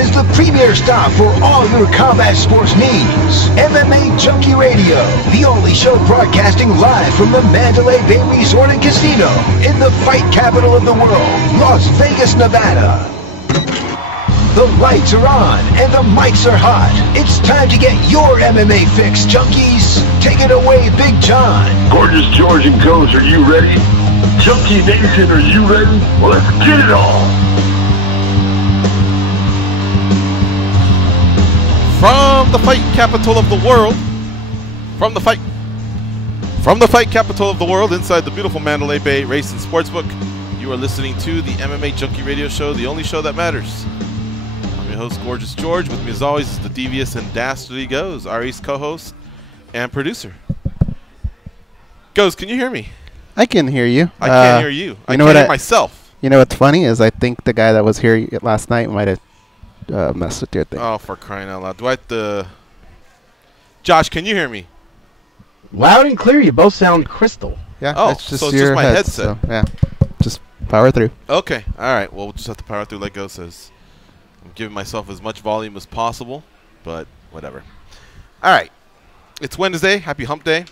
is the premier stop for all your combat sports needs. MMA Junkie Radio, the only show broadcasting live from the Mandalay Bay Resort and Casino in the fight capital of the world, Las Vegas, Nevada. The lights are on and the mics are hot. It's time to get your MMA fix, junkies. Take it away, Big John. Gorgeous George and Ghost, are you ready? Junkie Nation, are you ready? Well, let's get it on. From the fight capital of the world, from the fight capital of the world, inside the beautiful Mandalay Bay Race and Sportsbook, you are listening to the MMA Junkie Radio Show, the only show that matters. I'm your host, Gorgeous George. With me, as always, is the devious and dastardly Goes, our East co-host and producer. Goes, can you hear me? I can hear you. I can't hear you. I can't hear myself. You know what's funny is I think the guy that was here last night might have messed with your thing. Oh, for crying out loud. Do I have to... Josh, can you hear me? Loud and clear. You both sound crystal. Yeah. Oh, it's just so it's your just my heads, headset. So, yeah. Just power through. Okay. All right. Well, we'll just have to power through like Go says. I'm giving myself as much volume as possible, but whatever. All right. It's Wednesday. Happy Hump Day.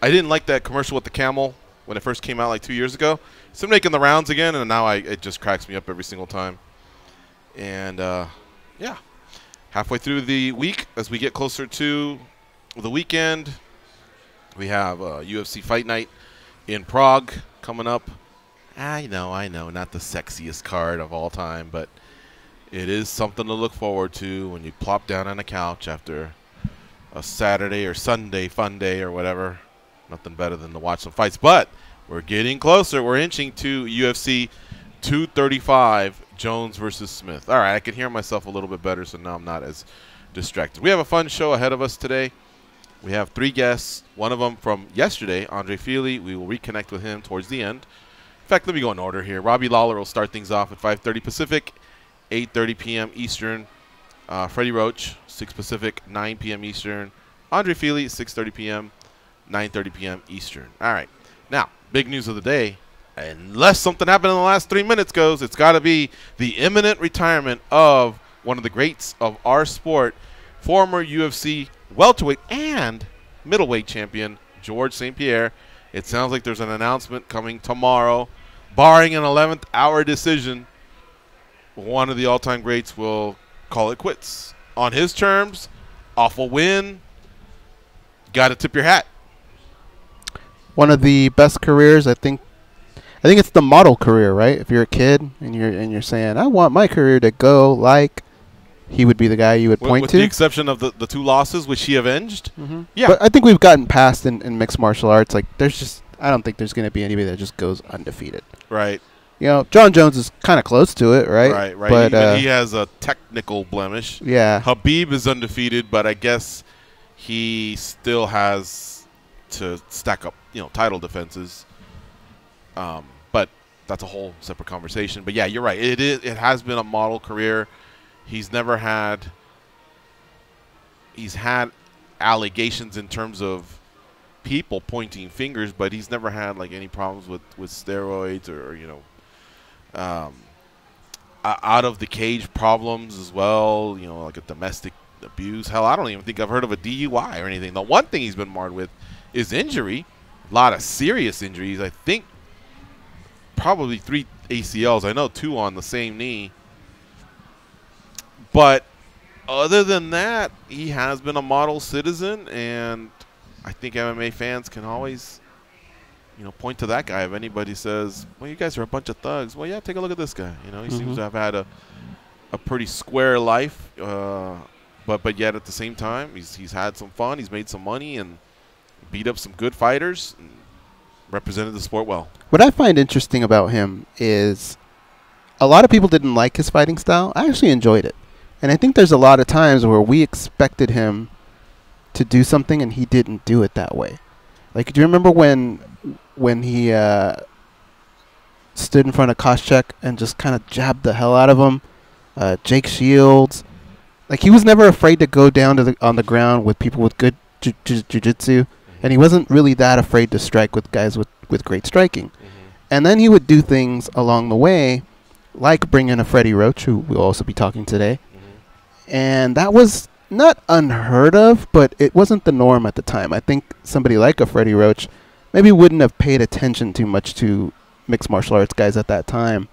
I didn't like that commercial with the camel when it first came out like 2 years ago. It's been making the rounds again, and now it just cracks me up every single time. And, yeah, halfway through the week, as we get closer to the weekend, we have UFC Fight Night in Prague coming up. I know, not the sexiest card of all time, but it is something to look forward to when you plop down on a couch after a Saturday or Sunday fun day or whatever. Nothing better than to watch some fights. But we're getting closer. We're inching to UFC 235, Jones versus Smith. All right, I can hear myself a little bit better, so now I'm not as distracted. We have a fun show ahead of us today. We have 3 guests, one of them from yesterday, Andre Feely. We will reconnect with him towards the end. In fact, let me go in order here. Robbie Lawler will start things off at 5:30 Pacific, 8:30 p.m. Eastern. Freddie Roach, 6 Pacific, 9 p.m. Eastern. Andre Feely, 6:30 p.m., 9:30 p.m. Eastern. All right. Now, big news of the day. Unless something happened in the last 3 minutes, Goes, it's got to be the imminent retirement of one of the greats of our sport, former UFC welterweight and middleweight champion, George St Pierre. It sounds like there's an announcement coming tomorrow. Barring an 11th hour decision, one of the all-time greats will call it quits. On his terms, awful win. Got to tip your hat. One of the best careers, I think it's the model career, right? If you're a kid and you're saying, I want my career to go like, he would be the guy you would point with to. The exception of the 2 losses, which he avenged. Mm-hmm. Yeah. But I think we've gotten past in mixed martial arts. Like, I don't think there's going to be anybody that just goes undefeated. Right. You know, John Jones is kind of close to it, right? Right. But he has a technical blemish. Yeah. Habib is undefeated, but I guess he still has to stack up, title defenses. But that's a whole separate conversation. But yeah, you're right. It has been a model career. He's had allegations in terms of people pointing fingers, but he's never had like any problems with steroids or out of the cage problems as well. Like a domestic abuse. Hell, I don't even think I've heard of a DUI or anything. The one thing he's been marred with is injury. A lot of serious injuries. I think probably 3 ACLs. I know 2 on the same knee. But other than that, he has been a model citizen, and I think MMA fans can always, point to that guy. If anybody says, well, you guys are a bunch of thugs, well, yeah, take a look at this guy. He seems to have had a pretty square life, but yet at the same time, he's had some fun. He's made some money and beat up some good fighters and represented the sport well. What I find interesting about him is a lot of people didn't like his fighting style. I actually enjoyed it. And I think there's a lot of times where we expected him to do something and he didn't do it that way. Like, do you remember when he stood in front of Koscheck and just kind of jabbed the hell out of him? Jake Shields. Like, he was never afraid to go down on the ground with people with good jiu-jitsu. And he wasn't really that afraid to strike with guys with great striking. And then he would do things along the way, like bring in a Freddie Roach, who we'll also be talking today, And that was not unheard of, but it wasn't the norm at the time. I think somebody like a Freddie Roach maybe wouldn't have paid attention too much to mixed martial arts guys at that time.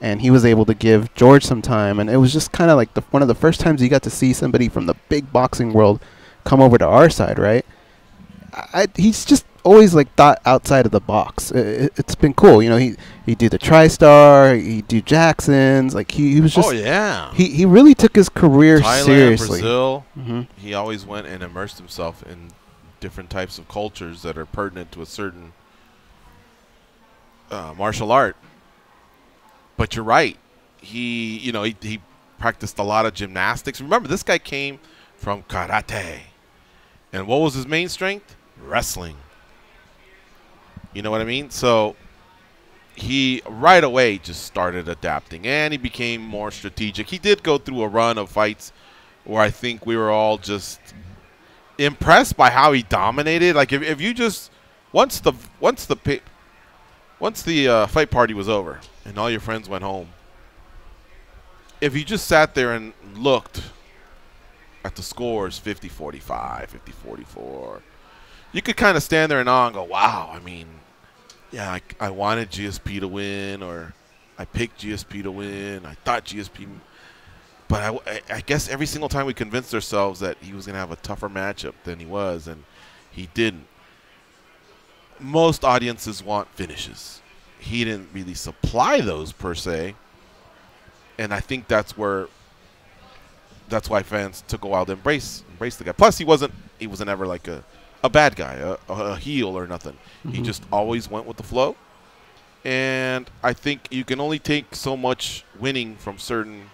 And he was able to give George some time. And it was just kind of like one of the first times you got to see somebody from the big boxing world come over to our side, right? He's just always like thought outside of the box. It's been cool. You know, he'd do the TriStar, he'd do Jackson's. Like he was just. Oh yeah. He really took his career Thailand, seriously. Brazil. Mm-hmm. He always went and immersed himself in different types of cultures that are pertinent to a certain martial art. But you're right. He practiced a lot of gymnastics. Remember, this guy came from karate. And what was his main strength? Wrestling. You know what I mean? So he right away just started adapting, and he became more strategic. He did go through a run of fights where I think we were all just impressed by how he dominated. Like if you just once the fight party was over and all your friends went home, if you just sat there and looked at the scores, 50-45, 50-44, you could kind of stand there in awe and go, wow, I mean, yeah, I wanted GSP to win, or I picked GSP to win. I thought GSP, but I guess every single time we convinced ourselves that he was going to have a tougher matchup than he was, and he didn't. Most audiences want finishes. He didn't really supply those per se, and I think that's why fans took a while to embrace the guy. Plus, he wasn't ever like a bad guy, a heel or nothing. Mm-hmm. He just always went with the flow. And I think you can only take so much winning from certain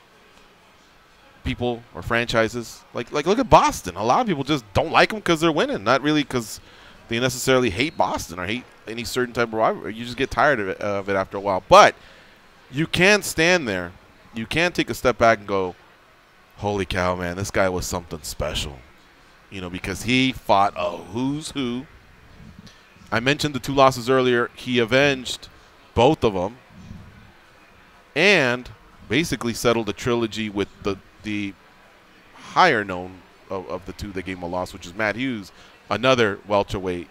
people or franchises. Like look at Boston. A lot of people just don't like them because they're winning, not really because they necessarily hate Boston or hate any certain type of rivalry. You just get tired of it after a while. But you can stand there. You can take a step back and go, holy cow, man, this guy was something special. You know, because he fought a who's who. I mentioned the 2 losses earlier. He avenged both of them and basically settled a trilogy with the higher known of the 2 that gave him a loss, which is Matt Hughes, another welterweight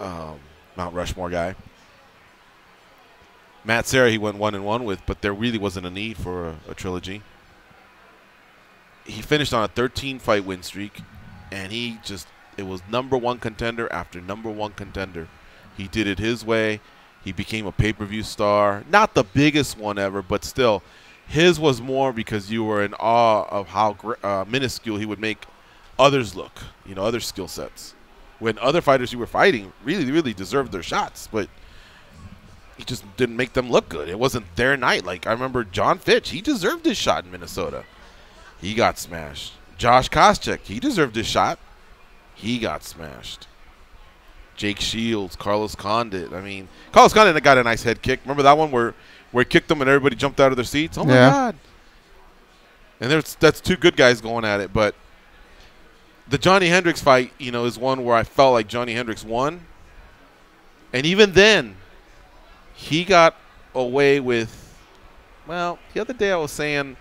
Mount Rushmore guy. Matt Serra he went 1-1 with, but there really wasn't a need for a trilogy. He finished on a 13-fight win streak, and it was #1 contender after #1 contender. He did it his way. He became a pay-per-view star. Not the biggest one ever, but still, his was more because you were in awe of how minuscule he would make others look, you know, other skill sets. When other fighters you were fighting really, really deserved their shots, but he just didn't make them look good. It wasn't their night. Like, I remember John Fitch. He deserved his shot in Minnesota. He got smashed. Josh Koscheck, he deserved his shot. He got smashed. Jake Shields, Carlos Condit. I mean, Carlos Condit got a nice head kick. Remember that one where he kicked them and everybody jumped out of their seats? Oh, my God. And that's 2 good guys going at it. But the Johnny Hendrix fight, you know, is one where I felt like Johnny Hendrix won. And even then, he got away with, well, the other day I was saying,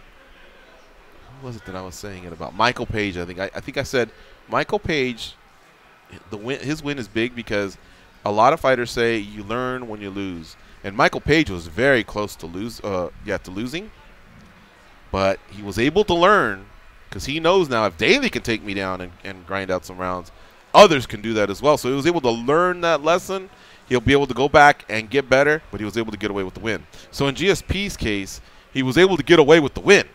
who was it that I was saying it about? Michael Paige, I think. I think I said Michael Paige, his win is big because a lot of fighters say you learn when you lose. And Michael Paige was very close to losing. But he was able to learn because he knows now if Daly can take me down and grind out some rounds, others can do that as well. So he was able to learn that lesson. He'll be able to go back and get better, but he was able to get away with the win. So in GSP's case, he was able to get away with the win.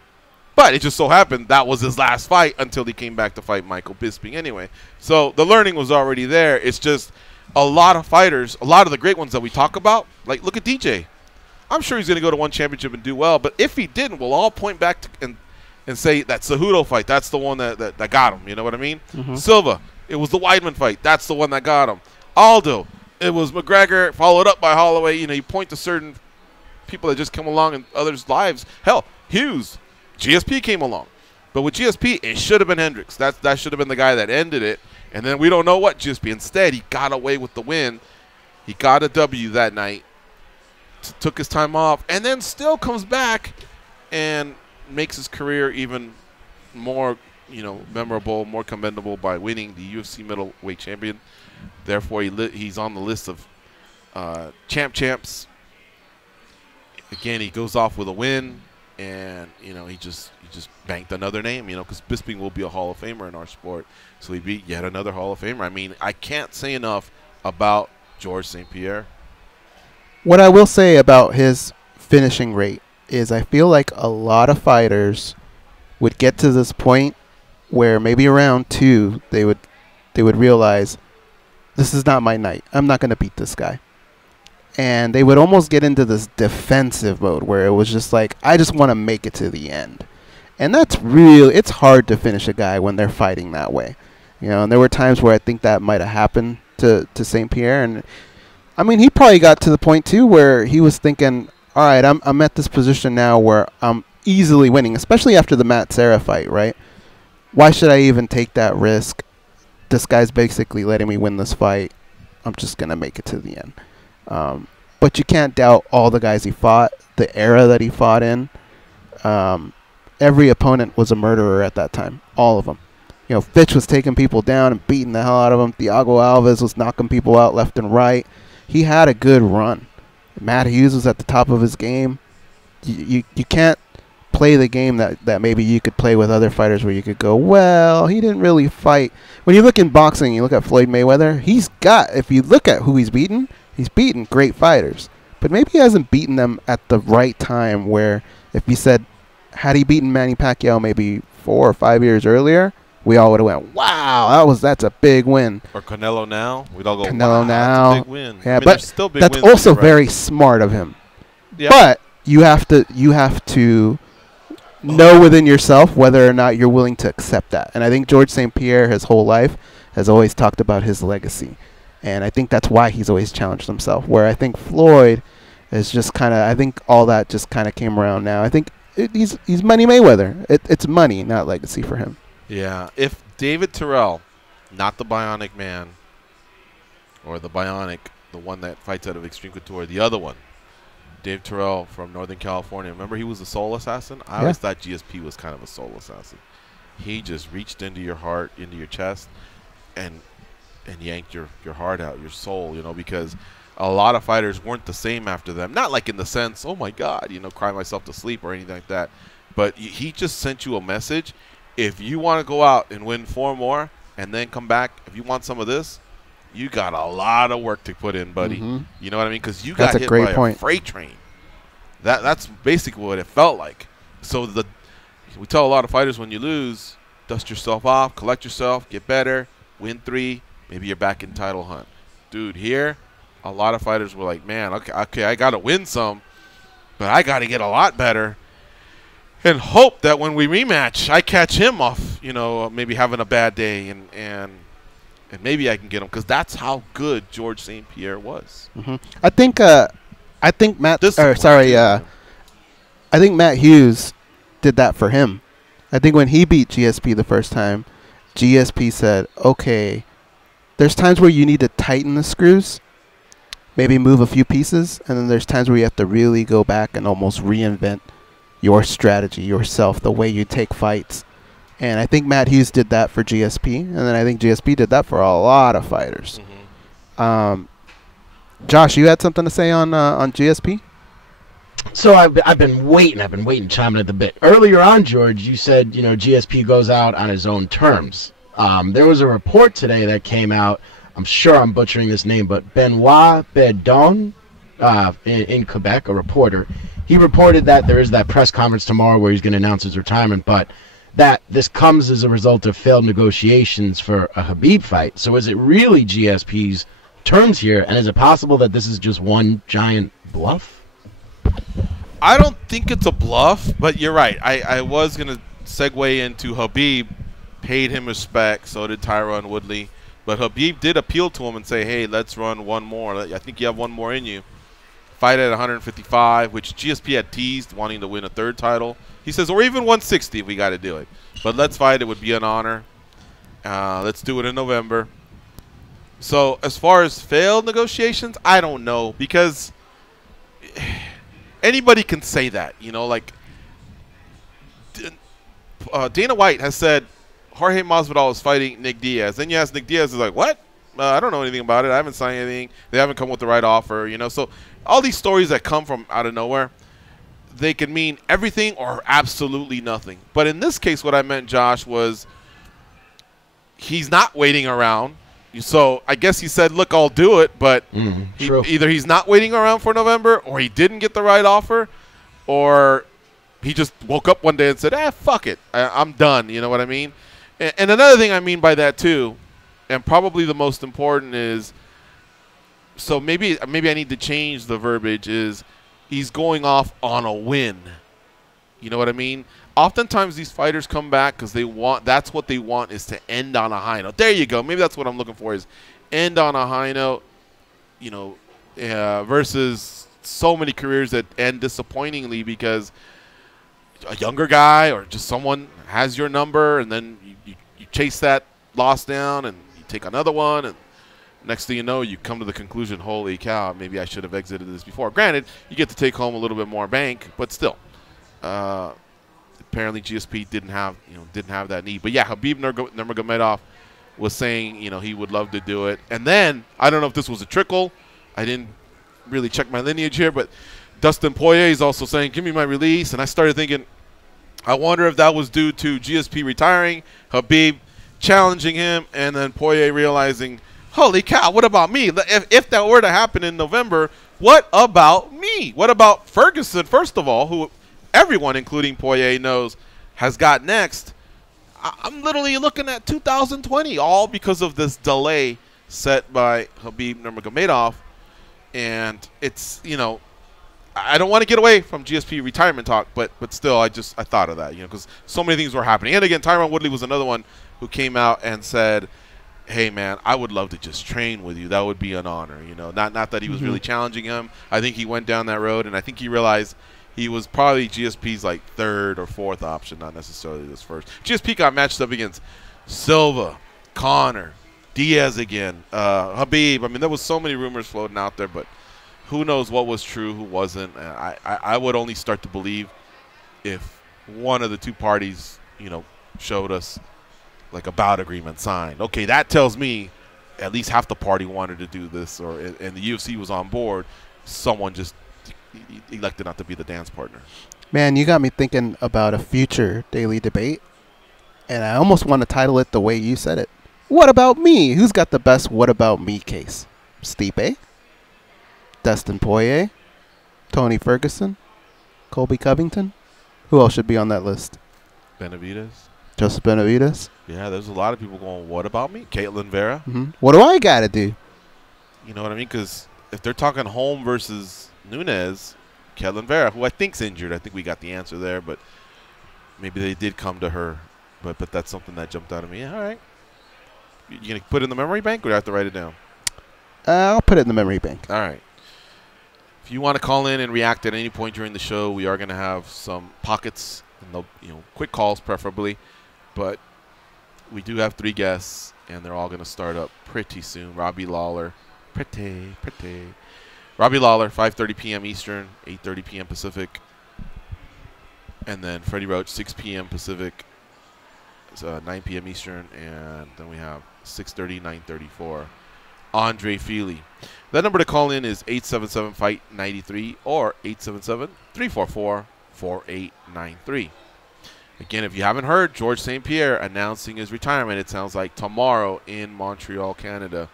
But it just so happened that was his last fight until he came back to fight Michael Bisping anyway. So the learning was already there. It's just a lot of fighters, a lot of the great ones that we talk about, like look at DJ. I'm sure he's going to go to one championship and do well, but if he didn't, we'll all point back to and say that Cejudo fight, that's the one that got him. You know what I mean? Mm-hmm. Silva, it was the Weidman fight. That's the one that got him. Aldo, it was McGregor followed up by Holloway. You know, you point to certain people that just come along in others' lives. Hell, Hughes, GSP came along. But with GSP, it should have been Hendrix. That should have been the guy that ended it. And then we don't know what GSP. Instead, he got away with the win. He got a W that night, took his time off, and then still comes back and makes his career even more, memorable, more commendable by winning the UFC middleweight champion. Therefore, he's on the list of champs. Again, he goes off with a win, and he just banked another name. Because Bisping will be a Hall of Famer in our sport, so he beat yet another Hall of Famer. I mean, I can't say enough about George St Pierre. What I will say about his finishing rate is I feel like a lot of fighters would get to this point where maybe around 2 they would realize this is not my night. I'm not going to beat this guy. And they would almost get into this defensive mode where it was just like, I just want to make it to the end. And that's it's hard to finish a guy when they're fighting that way. And there were times where I think that might have happened to St Pierre. And I mean, he probably got to the point too where he was thinking, all right, I'm at this position now where I'm easily winning, especially after the Matt Serra fight, right? Why should I even take that risk? This guy's basically letting me win this fight. I'm just going to make it to the end. But you can't doubt all the guys he fought, the era that he fought in. Every opponent was a murderer at that time, all of them. Fitch was taking people down and beating the hell out of them. Thiago Alves was knocking people out left and right. He had a good run. Matt Hughes was at the top of his game. You can't play the game that maybe you could play with other fighters where you could go, well, he didn't really fight. When you look in boxing, you look at Floyd Mayweather, if you look at who he's beaten great fighters. But maybe he hasn't beaten them at the right time where if you said, had he beaten Manny Pacquiao maybe 4 or 5 years earlier, we all would have went, wow, that's a big win. Or Canelo now. We'd all go, Wow, that's a big win. Yeah, I mean, but still big that's wins, also right? very smart of him. Yeah. But you have to know within yourself whether or not you're willing to accept that. And I think George St Pierre, his whole life, has always talked about his legacy. And I think that's why he's always challenged himself. Where I think Floyd is just I think all that just kind of came around now. I think he's Money Mayweather. It's money, not legacy for him. Yeah. If David Terrell, not the Bionic Man, or the Bionic, the one that fights out of Extreme Couture, the other one, Dave Terrell from Northern California. Remember he was a soul assassin? I always thought GSP was kind of a soul assassin. He just reached into your heart, into your chest, and yanked your heart out, your soul, because a lot of fighters weren't the same after them. Not like in the sense, oh my God, cry myself to sleep or anything like that. But he just sent you a message. If you want to go out and win 4 more and then come back, if you want some of this, you got a lot of work to put in, buddy. Mm-hmm. You know what I mean? Because you got hit by a freight train. That's basically what it felt like. So we tell a lot of fighters when you lose, dust yourself off, collect yourself, get better, win 3, maybe you're back in title hunt. Dude, here, a lot of fighters were like, man, okay, I got to win some, but I got to get a lot better. And hope that when we rematch, I catch him off, maybe having a bad day, and maybe I can get him, because that's how good George St Pierre was. Mm-hmm. I think Matt Hughes did that for him. I think when he beat GSP the first time, GSP said, okay, there's times where you need to tighten the screws, maybe move a few pieces, and then there's times where you have to really go back and almost reinvent your strategy, yourself, the way you take fights. And I think Matt Hughes did that for GSP, and then I think GSP did that for a lot of fighters. Mm-hmm. Josh, you had something to say on GSP? So I've been waiting, chomping at the bit. Earlier on, George, you said, GSP goes out on his own terms. There was a report today that came out, I'm sure I'm butchering this name, but Benoit Bedon in Quebec, a reporter, he reported that there is that press conference tomorrow where he's going to announce his retirement, but that this comes as a result of failed negotiations for a Khabib fight. So is it really GSP's terms here, and is it possible that this is just one giant bluff? I don't think it's a bluff, but you're right. I was going to segue into Khabib paid him respect, so did Tyron Woodley. But Khabib did appeal to him and say, hey, let's run one more. I think you have one more in you. Fight at 155, which GSP had teased, wanting to win a 3rd title. He says, or even 160 if we got to do it. But let's fight. It would be an honor. Let's do it in November. So as far as failed negotiations, I don't know, because anybody can say that, Dana White has said Jorge Masvidal is fighting Nick Diaz. Then you ask Nick Diaz, is like, what? I don't know anything about it. I haven't signed anything. They haven't come with the right offer, you know. So all these stories that come from out of nowhere, they can mean everything or absolutely nothing. But in this case, what I meant, Josh, was he's not waiting around. So I guess he said, look, I'll do it. But either he's not waiting around for November, or he didn't get the right offer, or he just woke up one day and said, fuck it. I'm done. You know what I mean? And another thing I mean by that, too, and probably the most important is, so maybe I need to change the verbiage, is he's going off on a win. You know what I mean? Oftentimes these fighters come back because that's what they want, is to end on a high note. There you go. Maybe that's what I'm looking for, is end on a high note, you know, versus so many careers that end disappointingly because a younger guy or just someone has your number, and then you chase that loss down and you take another one, and next thing you know, you come to the conclusion, holy cow, maybe I should have exited this before. Granted, you get to take home a little bit more bank, but still. Apparently GSP didn't have that need. But yeah, Khabib Nurmagomedov was saying, you know, he would love to do it. And then, I don't know if this was a trickle. I didn't really check my lineage here, but Dustin Poirier is also saying, give me my release. And I started thinking, I wonder if that was due to GSP retiring, Khabib challenging him, and then Poirier realizing, holy cow, what about me? If that were to happen in November, what about me? What about Ferguson, first of all, who everyone, including Poirier, knows has got next? I'm literally looking at 2020, all because of this delay set by Khabib Nurmagomedov. And it's, you know, I don't want to get away from GSP retirement talk, but still, I thought of that, you know, because so many things were happening. And again, Tyron Woodley was another one who came out and said, hey, man, I would love to just train with you. That would be an honor, you know. Not that he was really challenging him. I think he went down that road, and I think he realized he was probably GSP's like third or fourth option, not necessarily his first. GSP got matched up against Silva, Conor, Diaz again, Khabib. I mean, there was so many rumors floating out there, but who knows what was true, who wasn't. I would only start to believe if one of the two parties, you know, showed us like a bout agreement signed. Okay, that tells me at least half the party wanted to do this, and the UFC was on board. Someone just elected not to be the dance partner. Man, you got me thinking about a future daily debate, and I almost want to title it the way you said it. What about me? Who's got the best what about me case? Stipe? Dustin Poirier? Tony Ferguson? Colby Covington? Who else should be on that list? Benavidez? Joseph Benavidez? Yeah, there's a lot of people going, what about me? Caitlin Vera? What do I got to do? You know what I mean? Because if they're talking Holm versus Nunes, Caitlin Vera, who I think's injured. I think we got the answer there, but maybe they did come to her. But that's something that jumped out at me. Yeah, all right. You going to put it in the memory bank, or do I have to write it down? I'll put it in the memory bank. All right. If you want to call in and react at any point during the show, we are going to have some pockets, and quick calls preferably. But we do have 3 guests, and they're all going to start up pretty soon. Robbie Lawler, Robbie Lawler, 5:30 p.m. Eastern, 8:30 p.m. Pacific. And then Freddie Roach, 6 p.m. Pacific, 9 p.m. Eastern. And then we have 6:30, 9:30 for Andre Feely. That number to call in is 877-FIGHT-93 or 877-344-4893. Again, if you haven't heard, George St Pierre announcing his retirement, it sounds like tomorrow in Montreal, Canada.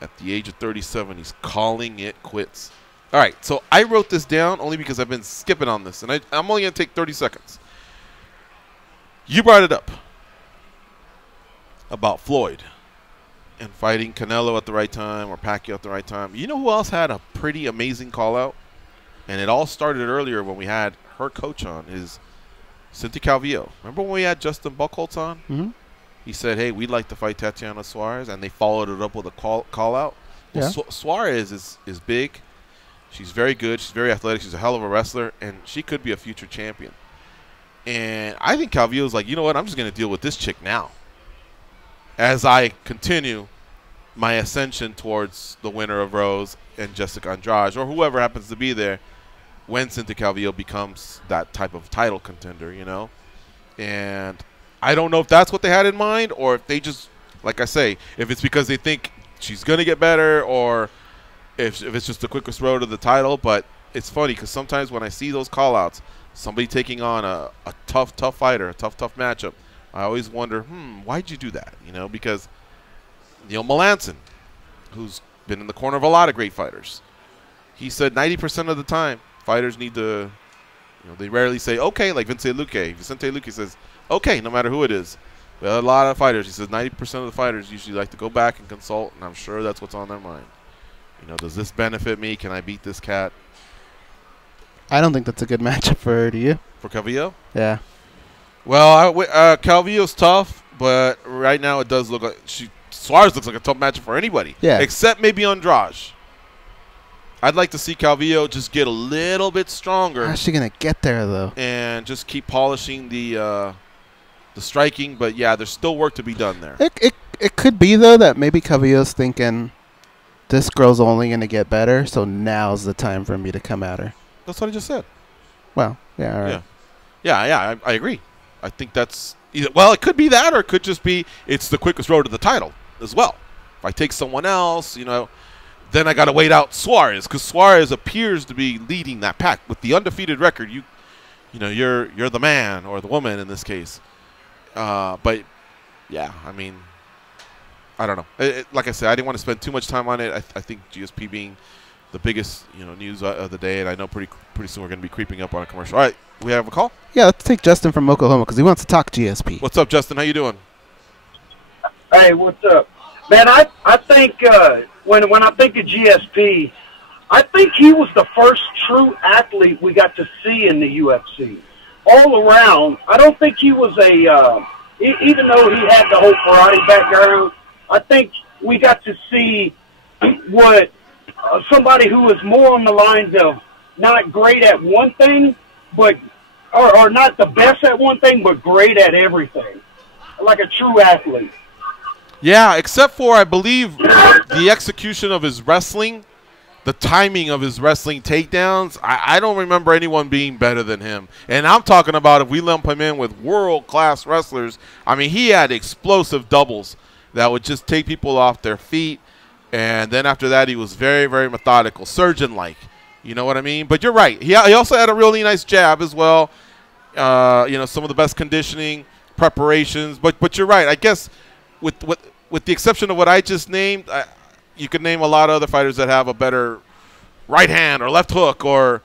At the age of 37, he's calling it quits. All right, so I wrote this down only because I've been skipping on this, and I'm only going to take 30 seconds. You brought it up about Floyd and fighting Canelo at the right time or Pacquiao at the right time. You know who else had a pretty amazing call-out? And it all started earlier when we had her coach on, is Cynthia Calvillo. Remember when we had Justin Buchholz on? Mm-hmm. He said, hey, we'd like to fight Tatiana Suarez, and they followed it up with a call-out. Well, Yeah. Suarez is big. She's very good. She's very athletic. She's a hell of a wrestler, and she could be a future champion. And I think Calvillo's like, you know what, I'm just going to deal with this chick now as I continue my ascension towards the winner of Rose and Jessica Andrade, or whoever happens to be there when Cynthia Calvillo becomes that type of title contender, you know. And I don't know if that's what they had in mind or if they just, like I say, if it's because they think she's going to get better or if it's just the quickest road to the title. But it's funny because sometimes when I see those call-outs, somebody taking on a tough fighter, a tough matchup, I always wonder, why'd you do that? You know, because Neil Melanson, who's been in the corner of a lot of great fighters, he said 90% of the time fighters need to, they rarely say okay, like Vicente Luque says okay no matter who it is. But a lot of fighters, he says 90% of the fighters usually like to go back and consult, and I'm sure that's what's on their mind. Does this benefit me? Can I beat this cat? I don't think that's a good matchup for her, do you? For Calvillo? Yeah. Well, Calvillo's tough, but right now it does look like Suarez looks like a tough matchup for anybody. Yeah. Except maybe Andrade. I'd like to see Calvillo just get a little bit stronger. How's she going to get there, though? And just keep polishing the striking. But, yeah, there's still work to be done there. It could be, though, that maybe Calvillo's thinking this girl's only going to get better, so now's the time for me to come at her. That's what I just said. Well, yeah, all right. Yeah, I agree. I think that's either, well, it could be that or it could just be it's the quickest road to the title as well. If I take someone else, then I got to wait out Suarez because Suarez appears to be leading that pack. With the undefeated record, you're the man or the woman in this case. But, yeah, I mean, I don't know. Like I said, I didn't want to spend too much time on it. I think GSP being the biggest news of the day, and I know pretty soon we're going to be creeping up on a commercial. All right, we have a call? Yeah, let's take Justin from Oklahoma because he wants to talk GSP. What's up, Justin? How you doing? Hey, what's up? Man, I think when I think of GSP, I think he was the first true athlete we got to see in the UFC. All around, I don't think he was even though he had the whole karate background, I think we got to see what somebody who was more on the lines of not great at one thing, but or not the best at one thing, but great at everything, like a true athlete. Yeah, except for, I believe, the execution of his wrestling, the timing of his wrestling takedowns. I don't remember anyone being better than him. And I'm talking about if we lump him in with world-class wrestlers, I mean, he had explosive doubles that would just take people off their feet. And then after that, he was very, very methodical, surgeon-like. You know what I mean? But you're right. He also had a really nice jab as well. Some of the best conditioning, preparations. But you're right. I guess with the exception of what I just named, you could name a lot of other fighters that have a better right hand or left hook or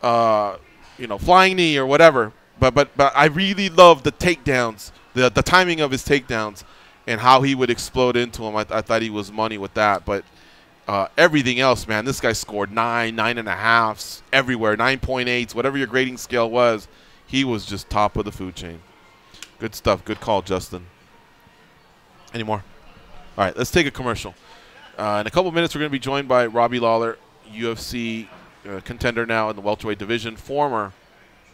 flying knee or whatever. But I really love the takedowns, the timing of his takedowns, and how he would explode into him. I thought he was money with that. But everything else, man, this guy scored 9.5s everywhere, 9.8s, whatever your grading scale was. He was just top of the food chain. Good stuff. Good call, Justin. Any more? All right, let's take a commercial. In a couple minutes, we're going to be joined by Robbie Lawler, UFC contender now in the welterweight division, former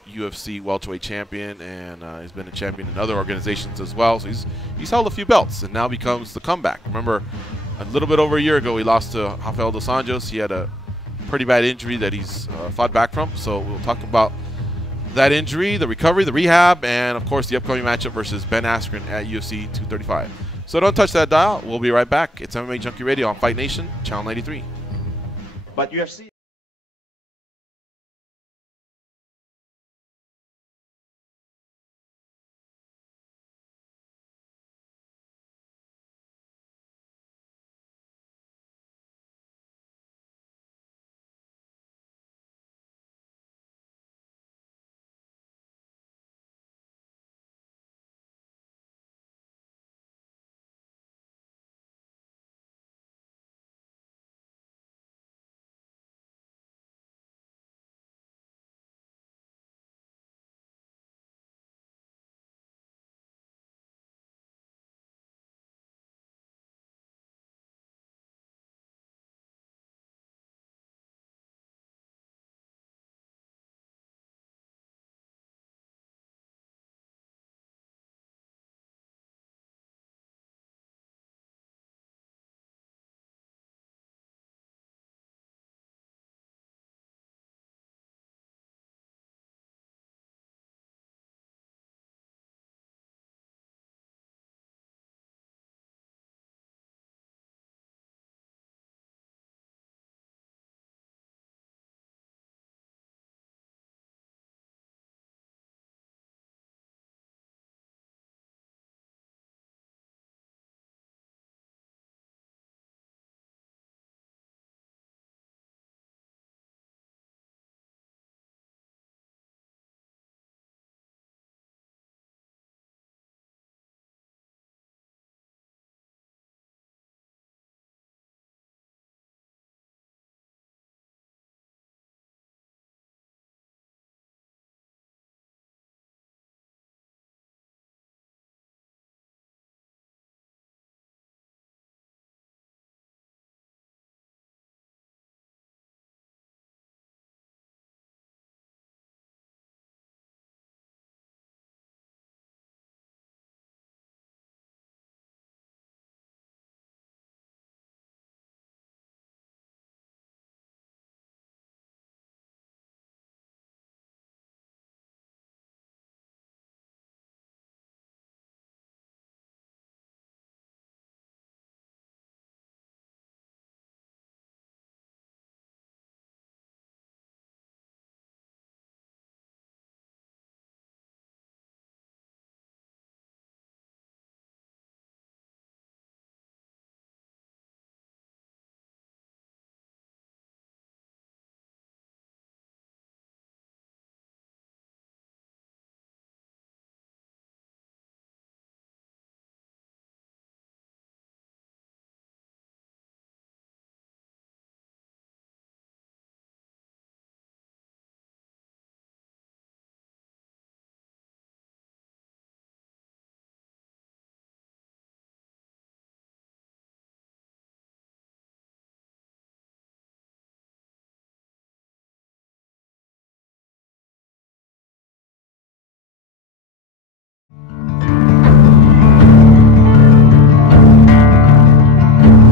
UFC welterweight champion, and he's been a champion in other organizations as well. So he's held a few belts and now becomes the comeback. Remember, a little bit over a year ago, he lost to Rafael dos Anjos. He had a pretty bad injury that he's fought back from. So we'll talk about that injury, the recovery, the rehab, and, of course, the upcoming matchup versus Ben Askren at UFC 235. So don't touch that dial. We'll be right back. It's MMA Junkie Radio on Fight Nation, Channel 93. But UFC.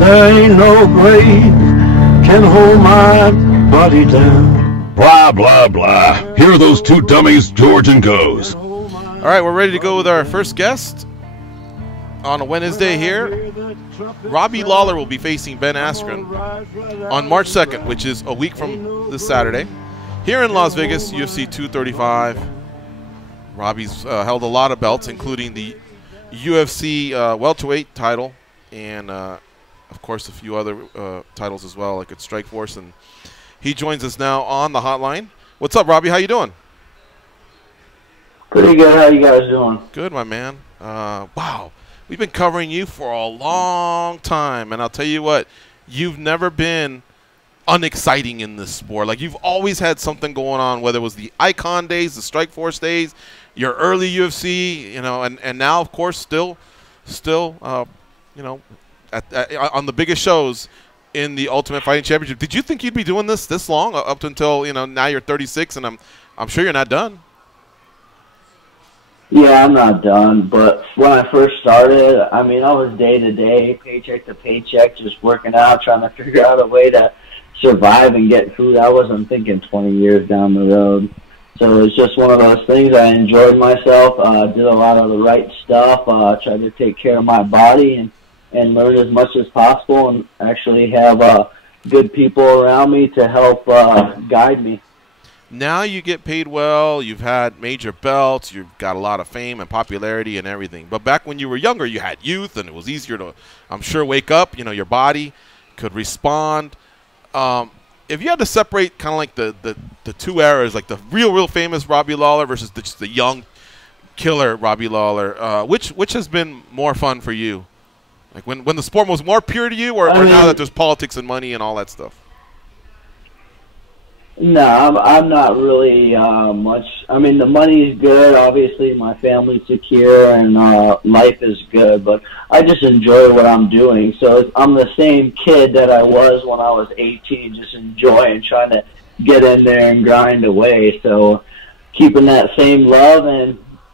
There ain't no grave can hold my body down. Blah, blah, blah. Here are those two dummies, George and Goes. All right, we're ready to go with our first guest on a Wednesday here. Robbie Lawler will be facing Ben Askren on March 2nd, which is a week from this Saturday, here in Las Vegas, UFC 235. Robbie's held a lot of belts, including the UFC welterweight title and, of course, a few other titles as well, like at Strikeforce. And he joins us now on the hotline. What's up, Robbie? How you doing? Pretty good. How you guys doing? Good, my man. Wow. We've been covering you for a long time, and I'll tell you what, you've never been unexciting in this sport. Like, you've always had something going on, whether it was the Icon days, the Strikeforce days, your early UFC, you know, and now, of course, still, you know, on the biggest shows in the Ultimate Fighting Championship. Did you think you'd be doing this long, up until, you know, now you're 36, and I'm sure you're not done? Yeah, I'm not done, but when I first started, I mean, I was day to day, paycheck to paycheck, just working out, trying to figure out a way to survive and get food. I wasn't thinking 20 years down the road. So it's just one of those things. I enjoyed myself, did a lot of the right stuff, tried to take care of my body and learn as much as possible, and actually have good people around me to help guide me. Now you get paid well, you've had major belts, you've got a lot of fame and popularity and everything. But back when you were younger, you had youth, and it was easier to, I'm sure, wake up. You know, your body could respond. If you had to separate kind of like the two eras, like the real famous Robbie Lawler versus just the young killer Robbie Lawler, which has been more fun for you? Like when the sport was more pure to you, or now that there's politics and money and all that stuff? No, I'm not really much. I mean, the money is good. Obviously, my family's secure and life is good. But I just enjoy what I'm doing. So I'm the same kid that I was when I was 18, just enjoying, trying to get in there and grind away. So keeping that same love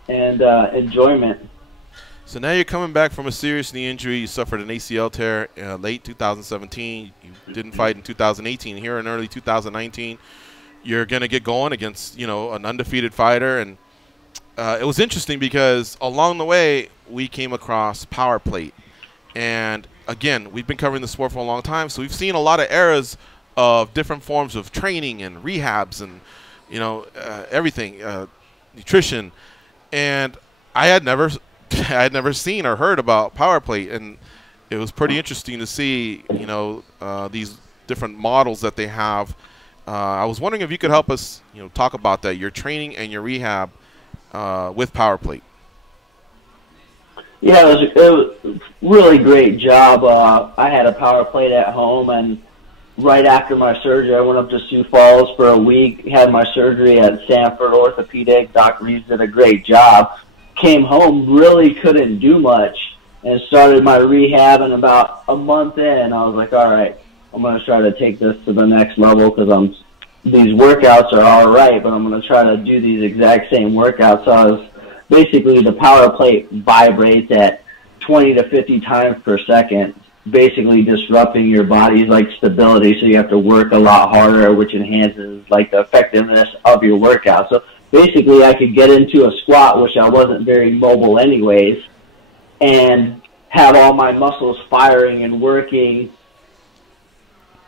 and enjoyment. So now you're coming back from a serious knee injury. You suffered an ACL tear late 2017. You didn't fight in 2018. Here in early 2019, you're going to get going against, you know, an undefeated fighter. And it was interesting because along the way, we came across Power Plate. And, again, we've been covering the sport for a long time, so we've seen a lot of eras of different forms of training and rehabs and, you know, everything, nutrition. And I had never seen or heard about Power Plate, and it was pretty interesting to see, you know, these different models that they have. I was wondering if you could help us, you know, talk about that, your training and your rehab with Power Plate. Yeah, it was a really great job. I had a Power Plate at home, and right after my surgery, I went up to Sioux Falls for a week, had my surgery at Sanford Orthopedic. Doc Reeves did a great job. Came home, really couldn't do much, and started my rehab. And about a month in, I was like, all right, I'm going to try to take this to the next level, because these workouts are all right, but I'm going to try to do these exact same workouts. So I was basically, the Power Plate vibrates at 20 to 50 times per second, basically disrupting your body's like stability. So you have to work a lot harder, which enhances like the effectiveness of your workout. So basically, I could get into a squat, which I wasn't very mobile anyways, and have all my muscles firing and working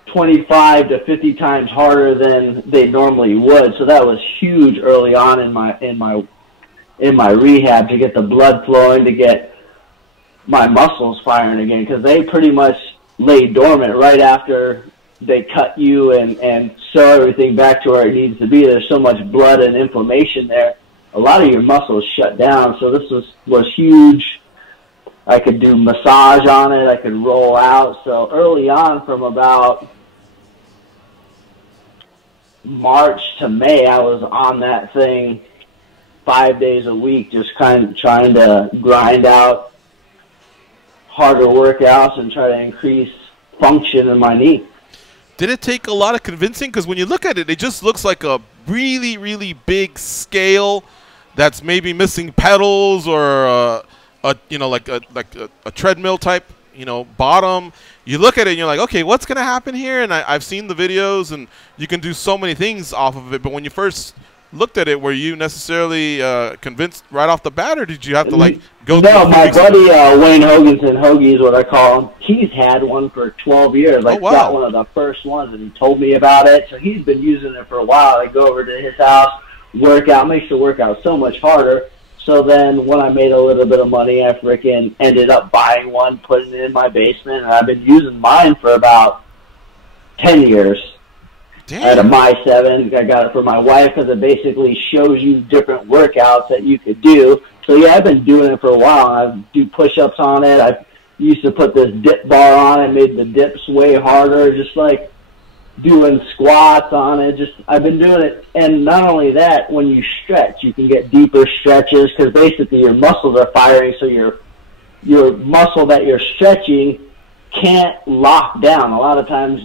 25 to 50 times harder than they normally would. So that was huge early on in my rehab, to get the blood flowing, to get my muscles firing again, because they pretty much lay dormant right after they cut you and sew everything back to where it needs to be. There's so much blood and inflammation there. A lot of your muscles shut down. So this was huge. I could do massage on it. I could roll out. So early on, from about March to May, I was on that thing 5 days a week, just kind of trying to grind out harder workouts and try to increase function in my knee. Did it take a lot of convincing? Because when you look at it, it just looks like a really, really big scale that's maybe missing pedals, or you know, like a treadmill type you know, bottom. You look at it and you're like, okay, what's going to happen here? And I've seen the videos, and you can do so many things off of it. But when you first looked at it, were you necessarily convinced right off the bat, or did you have to, like, go through No, my buddy Wayne Hoganson, Hoagie is what I call him, he's had one for 12 years. I got one of the first ones, and he told me about it. So he's been using it for a while. I go over to his house, work out, makes the workout so much harder. So then when I made a little bit of money, I freaking ended up buying one, putting it in my basement, and I've been using mine for about 10 years. Damn. I had a My 7. I got it for my wife because it basically shows you different workouts that you could do. So, yeah, I've been doing it for a while. I do push-ups on it. I used to put this dip bar on it, made the dips way harder, just like doing squats on it. Just I've been doing it. And not only that, when you stretch, you can get deeper stretches because basically your muscles are firing, so your muscle that you're stretching can't lock down. A lot of times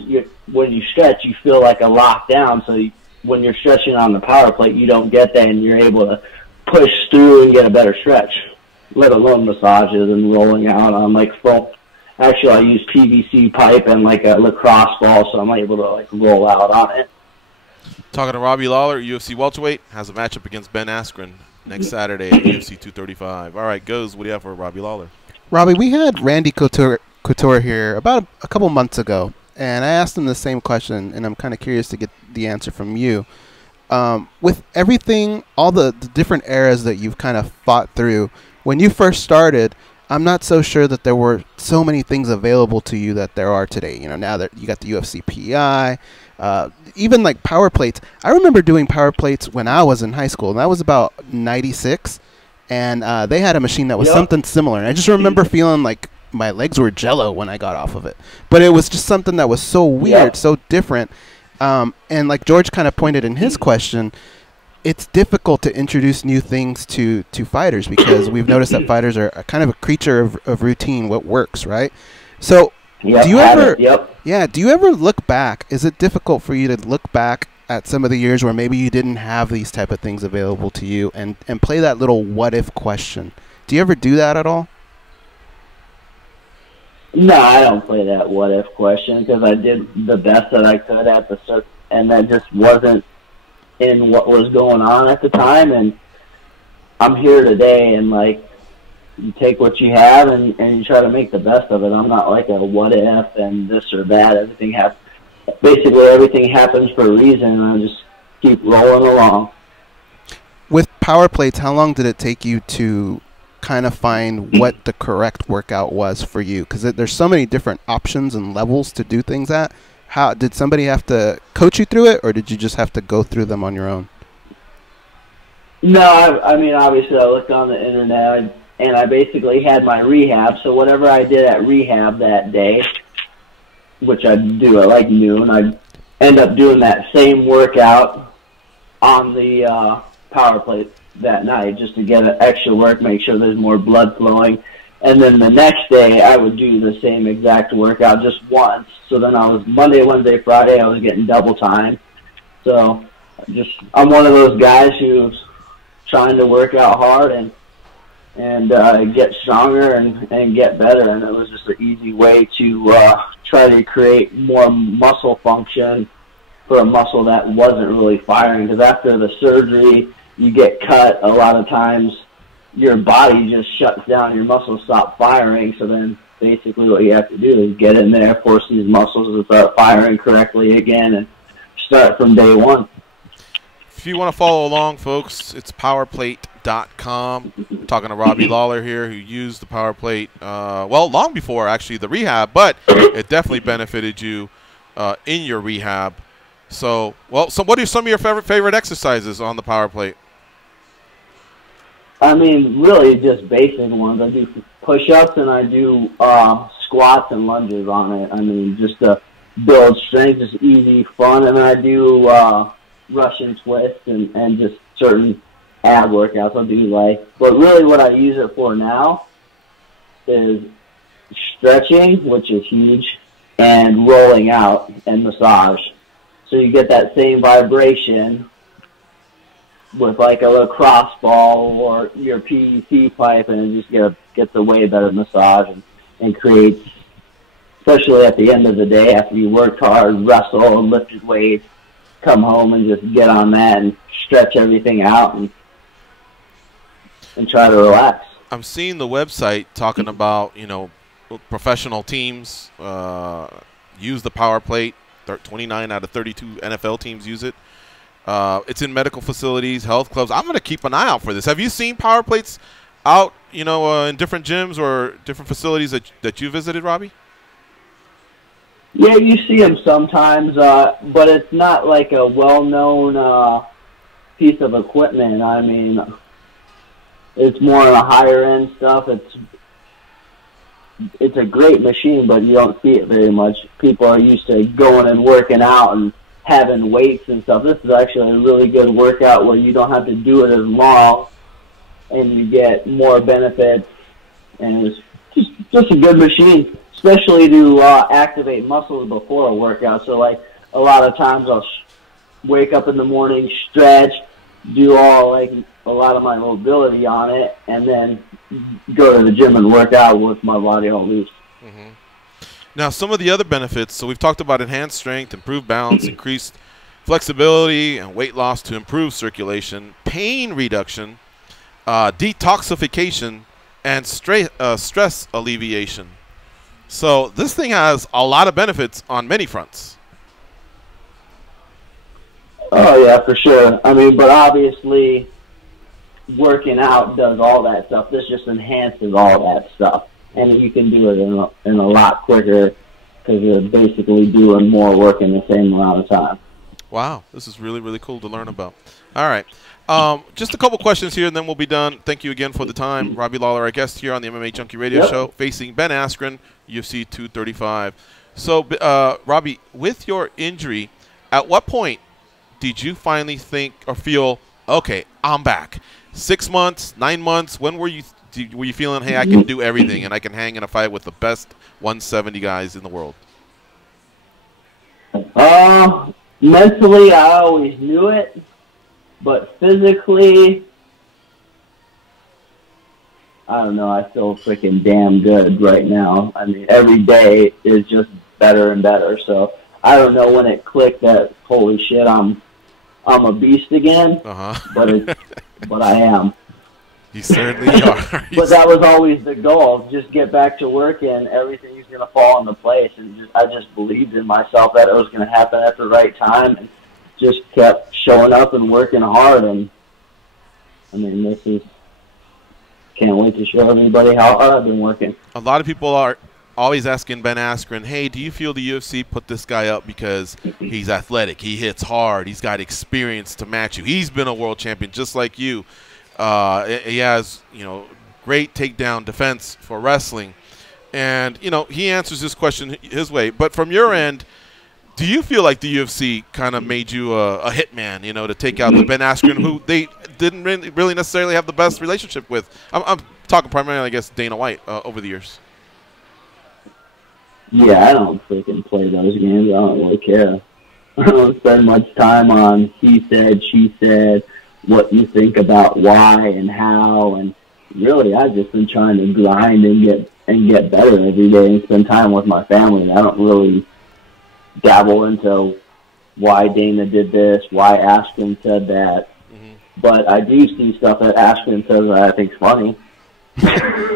when you stretch, you feel like a lockdown. So when you're stretching on the power plate, you don't get that, and you're able to push through and get a better stretch, let alone massages and rolling out on like foam. Actually, I use PVC pipe and like a lacrosse ball, so I'm able to like roll out on it. Talking to Robbie Lawler, UFC welterweight, has a matchup against Ben Askren next Saturday at UFC 235. All right, Goes, what do you have for Robbie Lawler? Robbie, we had Randy Couture here about a couple months ago, and I asked him the same question, and I'm kind of curious to get the answer from you. With everything, all the different eras that you've kind of fought through, when you first started, I'm not so sure that there were so many things available to you that there are today. You know, now that you got the UFC PI, even like power plates. I remember doing power plates when I was in high school, and that was about 96, and they had a machine that was something similar. And I just remember feeling like my legs were jello when I got off of it. But it was just something that was so weird, so different. And like George kind of pointed in his question, it's difficult to introduce new things to fighters because we've noticed that fighters are kind of a creature of routine, what works, right? So do you ever do you ever look back? Is it difficult for you to look back at some of the years where maybe you didn't have these type of things available to you and play that little what if question? Do you ever do that at all? No, I don't play that what if question because I did the best that I could at the circuit, and that just wasn't in what was going on at the time. And I'm here today, and like you take what you have and you try to make the best of it. I'm not like a what if and this or that. Basically everything happens for a reason, and I just keep rolling along. With power plates, how long did it take you to kind of find what the correct workout was for you? Because there's so many different options and levels to do things at. How did somebody have to coach you through it, or did you just have to go through them on your own? No, I mean, obviously I looked on the internet, and I basically had my rehab. So whatever I did at rehab that day, which I do at like noon, I end up doing that same workout on the power plate that night just to get an extra work, make sure there's more blood flowing. And then the next day, I would do the same exact workout just once. So then I was Monday, Wednesday, Friday, I was getting double time. So I'm one of those guys who's trying to work out hard and get stronger and get better. And it was just an easy way to try to create more muscle function for a muscle that wasn't really firing. Because after the surgery, you get cut, a lot of times your body just shuts down, your muscles stop firing, so then basically what you have to do is get in there, force these muscles to start firing correctly again, and start from day one. If you want to follow along, folks, it's powerplate.com. We're talking to Robbie Lawler here, who used the power plate, well, long before, actually, the rehab, but it definitely benefited you in your rehab. So what are some of your favorite exercises on the power plate? I mean, really just basic ones. I do push-ups and I do squats and lunges on it. I mean, just to build strength, just easy, fun. And then I do Russian twists and just certain ab workouts. I'll do but really what I use it for now is stretching, which is huge, and rolling out and massage. So you get that same vibration with like a lacrosse ball or your PVC pipe, and just gets a way better massage and creates especially at the end of the day after you worked hard, wrestled, lifted weights, come home and just get on that and stretch everything out and try to relax. I'm seeing the website talking about, you know, professional teams use the power plate. 29 out of 32 NFL teams use it. It's in medical facilities, health clubs. I'm going to keep an eye out for this. Have you seen power plates out, you know, in different gyms or different facilities that you visited, Robbie? Yeah, you see them sometimes, but it's not like a well-known piece of equipment. I mean, it's more on a higher-end stuff. It's a great machine, but you don't see it very much. People are used to going and working out and having weights and stuff. This is actually a really good workout where you don't have to do it as long, and you get more benefits. And it's just a good machine, especially to activate muscles before a workout. So, like, a lot of times I'll wake up in the morning, stretch, do a lot of my mobility on it, and then go to the gym and work out with my body all loose. Mm-hmm. Now, some of the other benefits, so we've talked about enhanced strength, improved balance, increased flexibility, and weight loss to improve circulation, pain reduction, detoxification, and stress alleviation. So this thing has a lot of benefits on many fronts. Oh, yeah, for sure. I mean, but obviously working out does all that stuff. This just enhances all that stuff. And you can do it in a lot quicker because you're basically doing more work in the same amount of time. Wow, this is really, really cool to learn about. All right. Just a couple questions here, and then we'll be done. Thank you again for the time. Robbie Lawler, our guest here on the MMA Junkie Radio Show, facing Ben Askren, UFC 235. So, Robbie, with your injury, at what point did you finally think or feel, okay, I'm back? 6 months, 9 months? When were you feeling, hey, I can do everything and I can hang in a fight with the best 170 guys in the world? Mentally, I always knew it, but physically, I don't know. I feel freaking damn good right now. I mean, every day is just better and better. So I don't know when it clicked that holy shit, I'm a beast again. But I am. You certainly are. But that was always the goal. Just get back to work and everything's going to fall into place. And I just believed in myself that it was going to happen at the right time, and just kept showing up and working hard. And I mean, can't wait to show everybody how hard I've been working. A lot of people are always asking Ben Askren, hey, do you feel the UFC put this guy up because he's athletic, he hits hard, he's got experience to match you, he's been a world champion just like you, he has, you know, great takedown defense for wrestling, and, you know, he answers this question his way. But from your end, do you feel like the UFC kind of made you a hitman, you know, to take out the Ben Askren who they didn't really necessarily have the best relationship with? I'm talking primarily, I guess, Dana White over the years. Yeah, I don't freaking play those games. I don't really care. I don't spend much time on he said, she said, what you think about why and how. And really, I've just been trying to grind and get better every day and spend time with my family. I don't really dabble into why Dana did this, why Askren said that. Mm-hmm. But I do see stuff that Askren says that I think's funny.